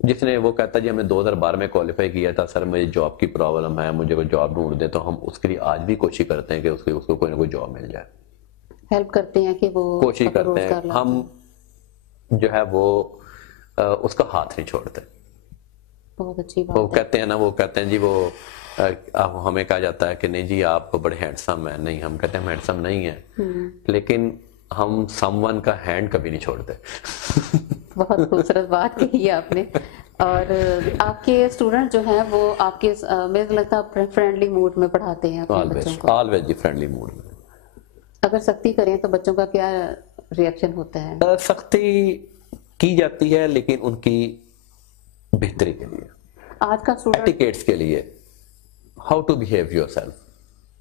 جس نے وہ کہتا ہے جی ہم نے 2012 میں کوالیفائی کیا تھا, سر مجھے جاب کی پرابلم ہے, مجھے کوئی جاب ڈھونڈ دے. تو ہم اس کے لیے آج بھی کوشش کرتے ہیں کہ اس کو کوئی نہ کوئی جاب مل جائے, ہیلپ کرتے ہیں کہ وہ کوشش کرتے ہیں. ہم جو ہے وہ اس کا ہاتھ نہیں چھوڑتے. بہت اچھی بات. وہ کہتے ہیں نا, وہ کہتے ہیں جی وہ ہمیں کہا جاتا ہے کہ نہیں جی آپ بڑے ہینڈسم ہیں. نہیں, ہم کہتے ہیں ہم ہینڈسم نہیں ہیں, لیکن ہم سم ون کا ہینڈ کبھی نہیں چھوڑتے. بہت خوبصورت بات کہی ہے آپ نے. اور آپ کے اسٹوڈنٹ جو ہیں وہ آپ کے مجھے لگتا ہے فرینڈلی موڈ میں پڑھاتے ہیں اپنے بچوں کو؟ آلویز جی فرینڈلی موڈ میں. اگر سختی کریں تو بچوں کا کیا ریئیکشن ہوتا ہے؟ سختی کی جاتی ہے لیکن ان کی بہتری کے لیے, آج کا ایٹیکیٹس کے لیے, how to behave yourself.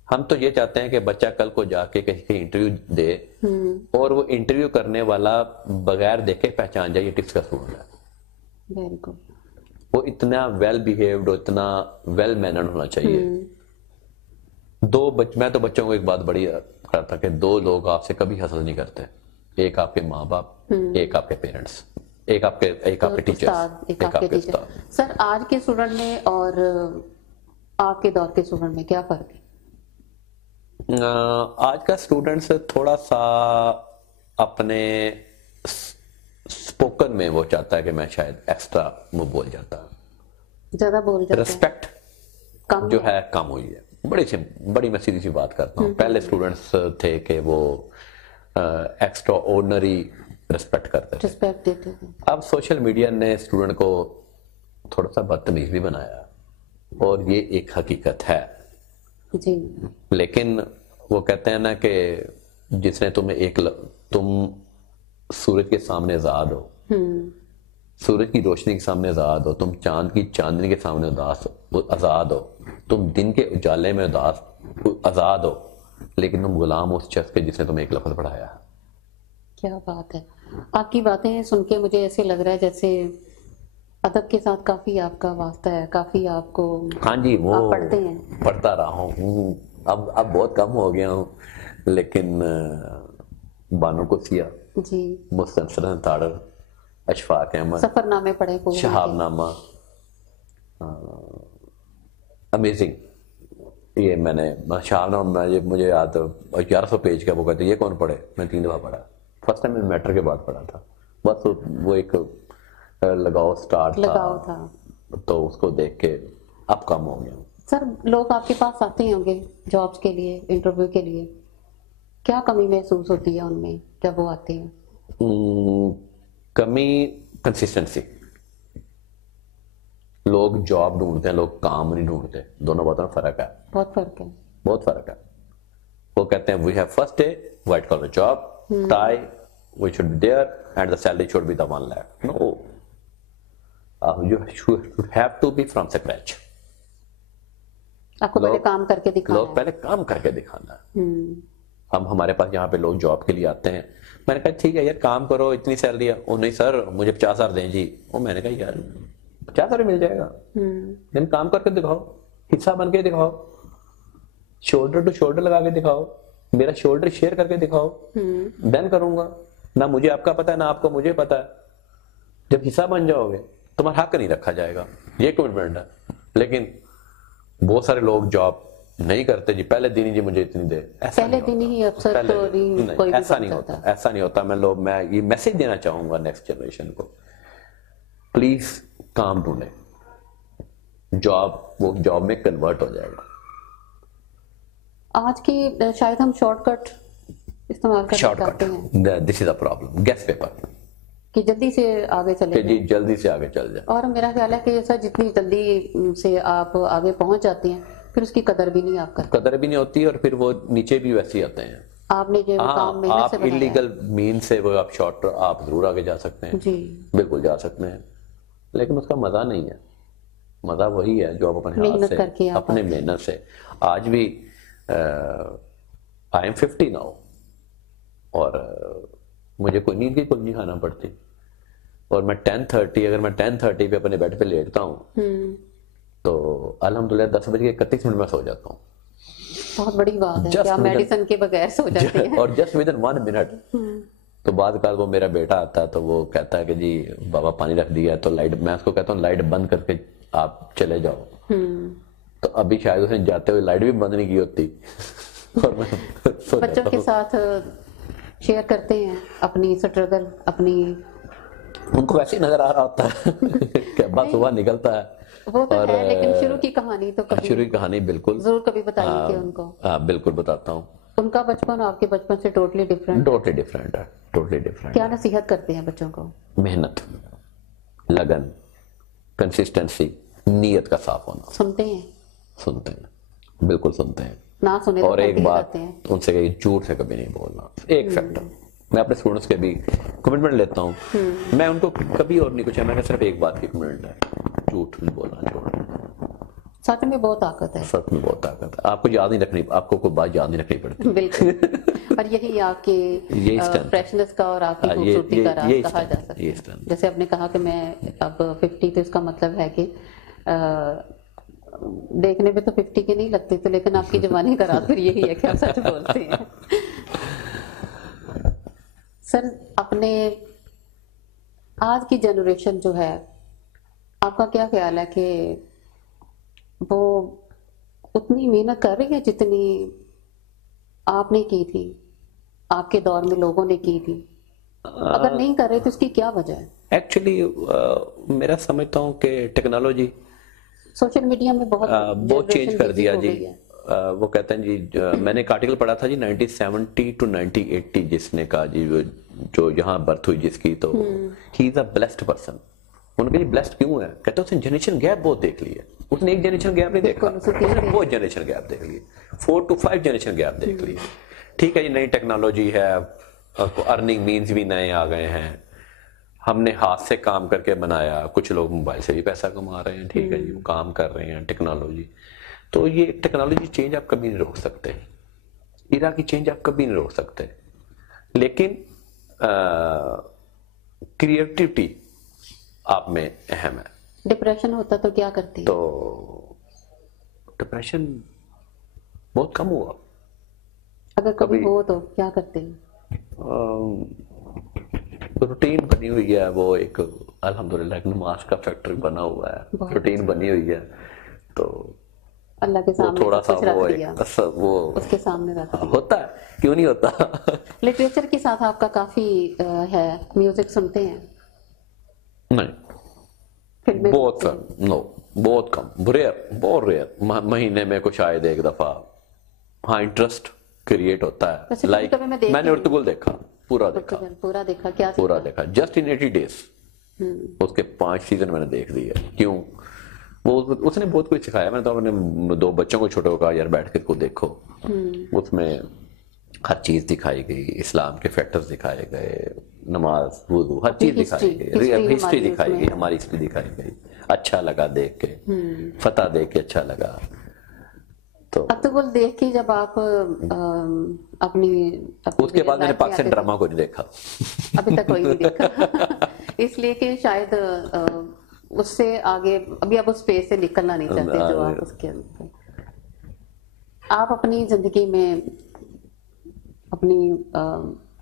ہم تو یہ چاہتے ہیں کہ بچہ کل کو جا کے کہیں انٹرویو دے اور وہ انٹرویو کرنے والا بغیر دیکھے پہچان جائے یہ ٹپس کا اسٹوڈنٹ ہے. Very good. وہ اتنا ویل بیہیوڈ, اتنا ویل مینرڈ ہونا چاہیے. میں تو بچوں کو ایک بات بڑی کرتا کہ 2 لوگ آپ سے کبھی حسد نہیں کرتے, ایک آپ کے ماں باپ, ایک آپ کے پیرنٹس, ایک آپ کے ٹیچر, ایک آپ کے استاد. سر آج کے اسٹوڈنٹ میں اور آپ کے دور کے اسٹوڈنٹ میں کیا فرق ہے؟ آج کا اسٹوڈنٹ تھوڑا سا اپنے اسپوکن میں وہ چاہتا ہے کہ میں شاید ایکسٹرا وہ بول جاتا, زیادہ بول جاتا. رسپیکٹ جو ہے کم ہوئی ہے. بڑی میں سیدھی سی بات کرتا ہوں. پہلے اسٹوڈنٹس تھے کہ وہ ایکسٹرا آرڈنری رسپیکٹ کرتے تھے. اب سوشل میڈیا نے اسٹوڈنٹ کو تھوڑا سا بدتمیز بھی بنایا اور یہ ایک حقیقت ہے جی. لیکن وہ کہتے ہیں نا کہ جس نے تم سورج کے سامنے آزاد ہو, سورج کی روشنی کے سامنے آزاد ہو, تم چاند کی چاندنی کے سامنے آزاد ہو, تم دن کے اجالے میں آزاد ہو, لیکن تم غلام ہو اس شخص کے جس نے تمہیں ایک لفظ پڑھایا. کیا بات ہے. آپ کی باتیں سن کے مجھے ایسے لگ رہا ہے جیسے ادب کے ساتھ کافی آپ کا واسطہ ہے, کافی آپ کو. ہاں جی, وہ پڑھتے ہیں. پڑھتا رہا ہوں, اب بہت کم ہو گیا ہوں, لیکن بانو قدسیہ جی, مستنصر تاڑر, اشفاق احمد, سفر نامے پڑھے, شہاب نامہ, امیزنگ. یہ میں نے شاہنامہ مجھے یاد 1100 پیج کا، وہ کہتے یہ کون پڑھے؟ میں 3 دفعہ پڑھا. فرسٹ ٹائم میں میٹر کے بعد پڑھا تھا. بس وہ ایک لگاؤ سٹارٹ تھا تو اس کو دیکھ کے اب کم ہو گیا. سر لوگ آپ کے پاس آتے ہوں گے جابس کے لیے، انٹرویو کے لیے، کیا کمی محسوس ہوتی ہے ان میں جب وہ آتے ہیں؟ کمی کنسسٹنسی. لوگ جاب ڈھونڈتے ہیں، لوگ کام نہیں ڈھونڈتے. دونوں باتوں میں فرق ہے، بہت فرق ہے، بہت فرق ہے. وہ کہتے ہیں we have first day white collar job, tie we should be there and the salary should be the 1 lakh. No, you should have to be from scratch. آپ کو پہلے کام کر کے دکھانا ہے. لوگ پہلے کام کر کے دکھانا ہے. ہمارے پاس یہاں پہ لوگ جاب کے لیے آتے ہیں. میں نے کہا ٹھیک ہے یار کام کرو، اتنی سیلری ہے. وہ نہیں سر مجھے 50,000 دیں جی. وہ میں نے کہا یار 50,000 مل جائے گا، لیکن کام کر کے دکھاؤ، حصہ بن کے دکھاؤ، شولڈر ٹو شولڈر لگا کے دکھاؤ، میرا شولڈر شیئر کر کے دکھاؤ، دین کروں گا. نہ مجھے آپ کا پتا ہے نہ آپ کو مجھے پتا ہے. جب حصہ بن جاؤ گے تمہارا حق نہیں رکھا جائے گا. یہ کمٹمنٹ ہے. لیکن بہت سارے لوگ جاب نہیں کرتے جی پہلے دن ہی جی مجھے اتنی دے. پہلے دن ہی افسر تو کوئی بھی ایسا نہیں ہوتا، ایسا نہیں ہوتا. میں یہ میسج دینا چاہوں گا نیکسٹ جنریشن کو، پلیز کام ڈھونڈیں. جاب وہ جاب میں کنورٹ ہو جائے گا. آج کی شاید ہم شارٹ کٹ استعمال کرتے ہیں. دس is a problem. Gas paper کہ جلدی سے آگے چلے جی، جلدی سے آگے چل جائے. اور میرا خیال ہے کہ سر جتنی جلدی سے آپ آگے پہنچ جاتے ہیں پھر اس کی قدر بھی نہیں آپ کرتے. قدر بھی نہیں ہوتی اور پھر وہ نیچے بھی ویسے ہی آتے ہیں. آپ نے جو کام محنت سے بنایا ہے، انلیگل مین سے وہ آپ شارٹ آپ ضرور آگے جا سکتے ہیں. جی بالکل جا سکتے ہیں، لیکن اس کا مزہ نہیں ہے. مزہ وہی ہے جو آپ اپنے ہاتھ سے، اپنے محنت سے. آج بھی آئی ایم 50 ناؤ اور مجھے کوئی نیند کی کل نہیں کھانا پڑتی. اور میں 10:30 اگر میں 10:30 پہ اپنے بیڈ پہ لیٹتا ہوں تو الحمدللہ 10:31 میں سو جاتا ہوں. بہت بڑی بات ہے کہ آپ میڈیسن کے بغیر سو جاتے ہیں. اور جسٹ ود ان 1 منٹ. تو بعد وہ میرا بیٹا آتا ہے تو وہ کہتا ہے کہ جی بابا پانی رکھ دیا ہے تو لائٹ، میں اس کو کہتا ہوں لائٹ بند کر کے آپ چلے جاؤ. تو ابھی شاید اس نے جاتے ہوئے لائٹ بھی بند نہیں کی ہوتی. اور میں بچوں کے ساتھ شیئر کرتے ہیں اپنی سٹرگل، اپنی ان کو ویسے ہی نظر آ رہا ہوتا ہے کہ ابا صبح نکلتا ہے. وہ تو ہے، لیکن شروع کی کہانی تو کبھی، شروع کی کہانی بالکل ضرور کبھی بتائیے کہ ان کو. ہاں بالکل بتاتا ہوں. ان کا بچپن آپ کے بچپن سے ٹوٹلی ڈفرینٹ ہے. Totally different. کیا نصیحت کرتے ہیں بچوں کو؟ محنت، لگن، کنسسٹنسی، نیت کا صاف ہونا. سنتے ہیں؟ سنتے ہیں، بالکل سنتے ہیں. نہ سنے اور ایک بات ان سے کہ جھوٹ سے کبھی نہیں بولنا. ایک فیکٹر میں اپنے اسٹوڈنٹس کے بھی کمٹمنٹ لیتا ہوں. میں ان کو کبھی اور نہیں کچھ ہے، میں نے صرف ایک بات کی کمٹمنٹ ہے، جھوٹ نہیں بولنا. سچ میں بہت طاقت ہے. سچ میں بہت طاقت ہے. آپ کو یاد نہیں رکھنی، آپ کو کوئی بات یاد نہیں رکھنی پڑتی. بالکل. اور یہی آپ کے فریشنس کا اور آپ کی خوبصورتی کا راز کہا جا سکتا ہے. جیسے آپ نے کہا کہ میں اب 50، تو اس کا مطلب ہے کہ دیکھنے میں تو 50 کے نہیں لگتے تھے، لیکن آپ کی جوانی کا راز پھر یہی ہے کہ آپ سچ بولتے ہیں. سر اپنے آج کی جنریشن جو ہے، آپ کا کیا خیال ہے کہ وہ اتنی محنت کر رہی ہے جتنی آپ نے کی تھی، آپ کے دور میں لوگوں نے کی تھی؟ اگر نہیں کر رہے تو اس کی کیا وجہ ہے؟ ایکچولی میرا سمجھتا ہوں کہ ٹیکنالوجی سوشل میڈیا میں بہت چینج کر دیا جی. وہ کہتے ہیں جی، میں نے ایک آرٹیکل پڑھا تھا جی 1970 to 1980 جس نے کہا جی جو یہاں برتھ ہوئی جس کی، تو ہی از اے بلیسڈ پرسن. ان کے لیے بلیسڈ کیوں ہے؟ کہتے ہیں اس نے جنریشن گیپ بہت دیکھ لی ہے. اس نے ایک جنریشن گیپ نہیں دیکھا، اس نے بہت جنریشن گیپ دیکھ لی، 4 to 5 جنریشن گیپ دیکھ لی. ٹھیک ہے جی، نئی ٹیکنالوجی ہے، ارننگ مینز بھی نئے آ گئے ہیں، ہم نے ہاتھ سے کام کر کے بنایا. کچھ لوگ موبائل سے بھی پیسہ کما رہے ہیں. ٹھیک ہے جی، وہ کام کر رہے ہیں ٹیکنالوجی. تو یہ ٹیکنالوجی چینج آپ کبھی نہیں روک سکتے، ایرا کی چینج آپ کبھی نہیں روک سکتے. لیکن کریٹیوٹی آپ میں اہم ہے. ڈپریشن ہوتا تو کیا کرتے؟ تو ڈپریشن بہت کم ہوا. اگر کبھی ہو تو کیا کرتے ہیں؟ روٹین بنی ہوئی ہے، وہ ایک الحمدللہ ایک نماز کا فیکٹر بنا ہوا ہے، روٹین بنی ہوئی ہے. تو اللہ کے وہ سامنے تھوڑا سا سب کچھ وہ رکھ دیا، وہ اس کے سامنے رکھ دیا. ہوتا ہے، کیوں نہیں ہوتا. لٹریچر کے ساتھ آپ کا کافی ہے، میوزک سنتے ہیں؟ نہیں، فلمیں بہت نو، بہت کم، ریئر، بہت ریئر. مہینے میں کچھ شاید ایک دفعہ. ہاں انٹرسٹ کریٹ ہوتا ہے. ویسے لائک کبھی میں دیکھتی میں نے ارطغرل دیکھا، پورا دیکھا، پورا دیکھا، کیا پورا دیکھا جسٹ ان 80 days. اس کے 5 سیزن میں نے دیکھ دیے. کیوں؟ وہ اس نے بہت کچھ سکھایا. میں نے تو اپنے 2 بچوں کو چھوٹے کو کہا یار بیٹھ کے کو دیکھو. اس میں ہر چیز دکھائی گئی، اسلام کے فیکٹرز دکھائے گئے، نماز، وضو، ہر چیز دکھائی گئی، ہسٹری دکھائی گئی، ہماری ہسٹری دکھائی گئی. اچھا لگا دیکھ کے، فتح دیکھ کے اچھا لگا. تو ارطغرل دیکھ کے جب آپ اپنی اس کے بعد میں نے پاکستان ڈرامہ کو نہیں دیکھا. ابھی تک کوئی نہیں دیکھا. اس لیے کہ شاید اس سے آگے ابھی آپ اس پیس سے نکلنا نہیں چاہتے جو آپ اس کے اندر. آپ اپنی زندگی میں اپنی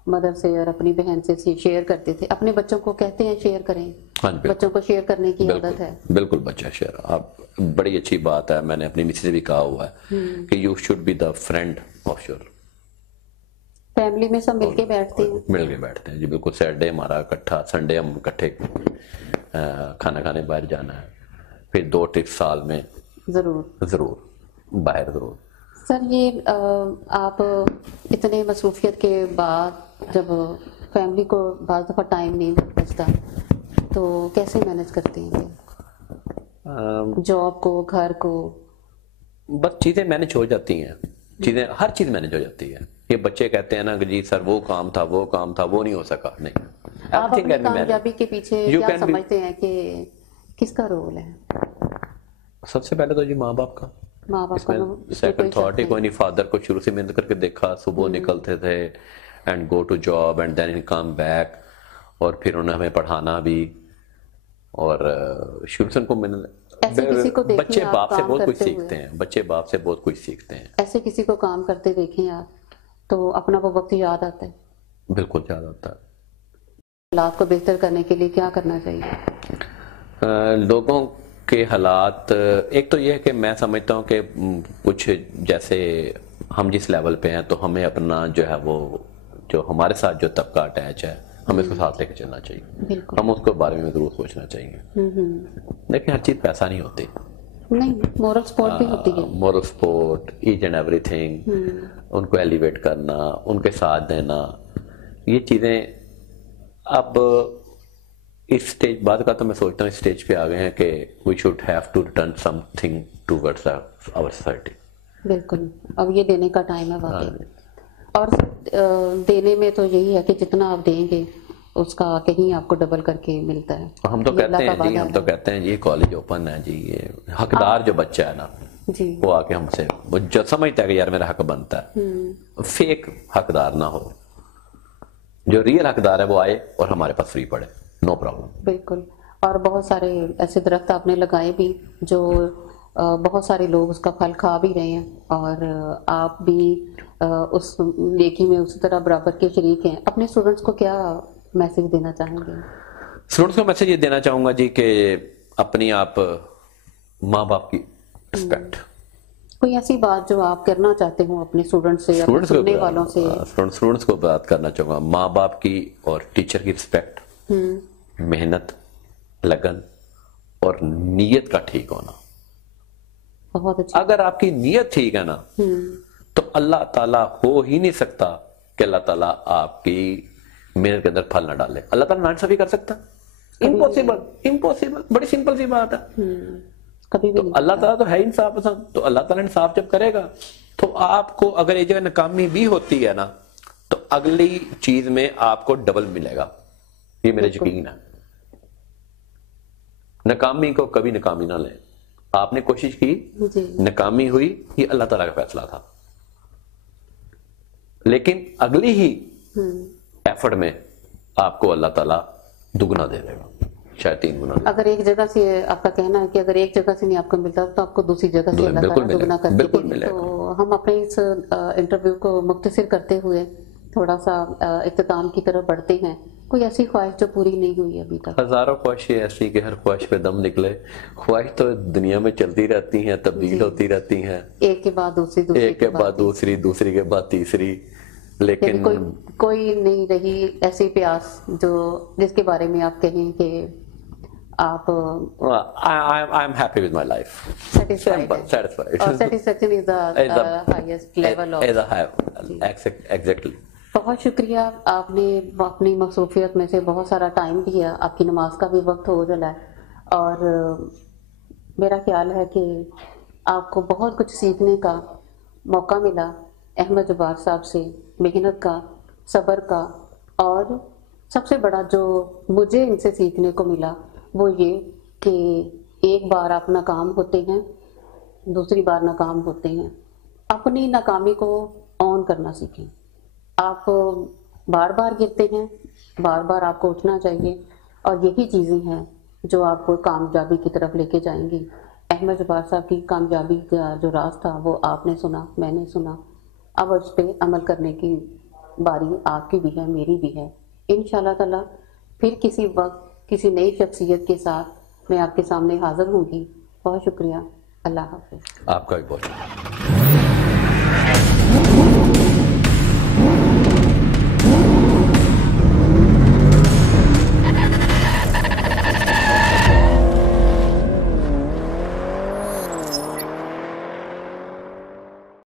مدر سے اور اپنی بہن سے شیئر کرتے تھے، اپنے بچوں کو کہتے ہیں شیئر کریں؟ بچوں کو شیئر کرنے کی عادت ہے؟ بالکل بچہ شیئر. آپ بڑی اچھی بات ہے. میں نے اپنی مسی سے بھی کہا ہوا ہے کہ you should be the friend of your. Family میں سب مل کے بیٹھتے ہیں؟ مل کے بیٹھتے ہیں جی بالکل. سیٹرڈے ہمارا اکٹھا، سنڈے ہم اکٹھے کھانا کھانے باہر جانا ہے. پھر 2 ٹرپ سال میں ضرور باہر ضرور. سر یہ آپ اتنے مصروفیت کے بعد جب فیملی کو بعض دفعہ ٹائم نہیں بچتا تو کیسے مینج کرتے ہیں جاب کو، گھر کو؟ بس چیزیں مینج ہو جاتی ہیں، چیزیں ہر چیز مینج ہو جاتی ہے. یہ بچے کہتے ہیں نا کہ جی سر وہ کام تھا وہ نہیں ہو سکا. نہیں، آپ اپنی کامیابی کے پیچھے کیا سمجھتے ہیں کہ کس کا رول ہے؟ سب سے پہلے تو جی ماں باپ کا. ماں باپ کا سیکنڈ تھاٹ ہی کوئی نہیں. فادر کو شروع سے محنت کر کے دیکھا، صبح نکلتے تھے and go to job and then come back, اور پھر انہوں نے ہمیں پڑھانا بھی. اور شروع سے ان کو بچے باپ سے بہت کچھ سیکھتے ہیں. بچے باپ سے بہت کچھ سیکھتے ہیں. ایسے کسی کو کام کرتے دیکھیں آپ تو اپنا وہ وقت یاد آتا ہے؟ بالکل یاد آتا ہے. حالات کو بہتر کرنے کے لیے کیا کرنا چاہیے؟ لوگوں کے حالات، ایک تو یہ ہے کہ میں سمجھتا ہوں کہ کچھ جیسے ہم جس لیول پہ ہیں تو ہمیں اپنا جو ہے وہ جو ہمارے ساتھ جو طبقہ اٹیچ ہے ہمیں اس کو ساتھ لے کے چلنا چاہیے. ہم اس کے بارے میں ضرور سوچنا چاہیے. لیکن ہر چیز پیسہ نہیں ہوتی. نہیں، مورل سپورٹ بھی ہوتی ہے. Moral support, each and everything, ان کو ایلیویٹ کرنا، ان کے ساتھ دینا، یہ چیزیں. اب اس سٹیج بعد کا تو میں سوچتا ہوں اس سٹیج پہ آ گئے ہیں کہ we should have to return something towards our society. بالکل، اب یہ دینے کا ٹائم ہے واقعی. اور دینے میں تو یہی ہے کہ جتنا آپ دیں گے اس کا کہیں آپ کو ڈبل کر کے ملتا ہے. ہم تو کہتے ہیں جی کالج اوپن ہے جی، یہ حقدار جو بچہ ہے نا جی وہ آ کے ہم سے وہ جو سمجھتا ہے کہ یار میرا حق بنتا ہے، فیک حقدار نہ ہو. جو ریئل حقدار ہے وہ آئے اور ہمارے پاس فری پڑے، نو پرابلم. بالکل. اور بہت سارے ایسے درخت آپ نے لگائے بھی جو بہت سارے لوگ اس کا پھل کھا بھی رہے ہیں، اور آپ بھی اس نیکی میں اسی طرح برابر کے شریک ہیں. اپنے اسٹوڈنٹس کو کیا میسج دینا چاہیں گے؟ اسٹوڈنٹس کو میسج یہ دینا چاہوں گا جی کہ اپنی آپ ماں باپ کی رسپیکٹ. کوئی ایسی بات جو آپ کرنا چاہتے ہوں اپنے اسٹوڈنٹس سے، سننے والوں سے؟ اسٹوڈنٹس کو بات کرنا چاہوں گا ماں باپ کی اور ٹیچر کی رسپیکٹ، محنت، لگن اور نیت کا ٹھیک ہونا. بہت اچھا. اگر آپ کی نیت ٹھیک ہے نا تو اللہ تعالیٰ ہو ہی نہیں سکتا کہ اللہ تعالیٰ آپ کی محنت کے اندر پھل نہ ڈالے. اللہ تعالیٰ ناانصافی کر سکتا؟ امپوسیبل. بڑی سمپل سی بات ہے. کبھی بھی اللہ تعالیٰ تو ہے انصاف پسند، تو اللہ تعالیٰ انصاف جب کرے گا تو آپ کو اگر ایک جگہ ناکامی بھی ہوتی ہے نا تو اگلی چیز میں آپ کو ڈبل ملے گا. یہ میرا یقین ہے. ناکامی کو کبھی ناکامی نہ لیں. آپ نے کوشش کی، ناکامی ہوئی، یہ اللہ تعالیٰ کا فیصلہ تھا، لیکن اگلی ہی ایفرٹ میں آپ کو اللہ تعالیٰ دگنا دے دے گا، شاید 3 گنا. اگر ایک جگہ سے آپ کا کہنا ہے کہ اگر ایک جگہ سے نہیں آپ کو ملتا تو آپ کو دوسری جگہ سے اللہ تعالیٰ دگنا کر کے دے گا. تو ہم اپنے اس انٹرویو کو مختصر کرتے ہوئے تھوڑا سا اختتام کی طرف بڑھتے ہیں. کوئی ایسی خواہش جو پوری نہیں ہوئی ابھی تک؟ ہزاروں خواہشیں ایسی کہ ہر خواہش پہ دم نکلے. خواہش تو دنیا میں چلتی رہتی ہیں, تبدیل ہوتی رہتی ہیں, ایک کے بعد دوسری, ایک کے بعد دوسری, دوسری کے بعد تیسری, لیکن کوئی نہیں رہی ایسی پیاس جو جس کے بارے میں آپ کہیں کہ آپ I'm happy with my life. Satisfied. اور satisfaction is the highest level of. Exactly. بہت شکریہ, آپ نے اپنی مصروفیت میں سے بہت سارا ٹائم دیا, آپ کی نماز کا بھی وقت ہو چلا ہے, اور میرا خیال ہے کہ آپ کو بہت کچھ سیکھنے کا موقع ملا احمد جبار صاحب سے, محنت کا, صبر کا, اور سب سے بڑا جو مجھے ان سے سیکھنے کو ملا وہ یہ کہ ایک بار آپ ناکام ہوتے ہیں, دوسری بار ناکام ہوتے ہیں, اپنی ناکامی کو آن کرنا سیکھیں. آپ بار بار گرتے ہیں, بار بار آپ کو اٹھنا چاہیے, اور یہی چیزیں ہیں جو آپ کو کامیابی کی طرف لے کے جائیں گی. احمد جبار صاحب کی کامیابی کا جو راز تھا وہ آپ نے سنا, میں نے سنا, اب اس پہ عمل کرنے کی باری آپ کی بھی ہے, میری بھی ہے. انشاءاللہ تعالی پھر کسی وقت کسی نئی شخصیت کے ساتھ میں آپ کے سامنے حاضر ہوں گی. بہت شکریہ, اللہ حافظ. آپ کا بھی بہت شکریہ.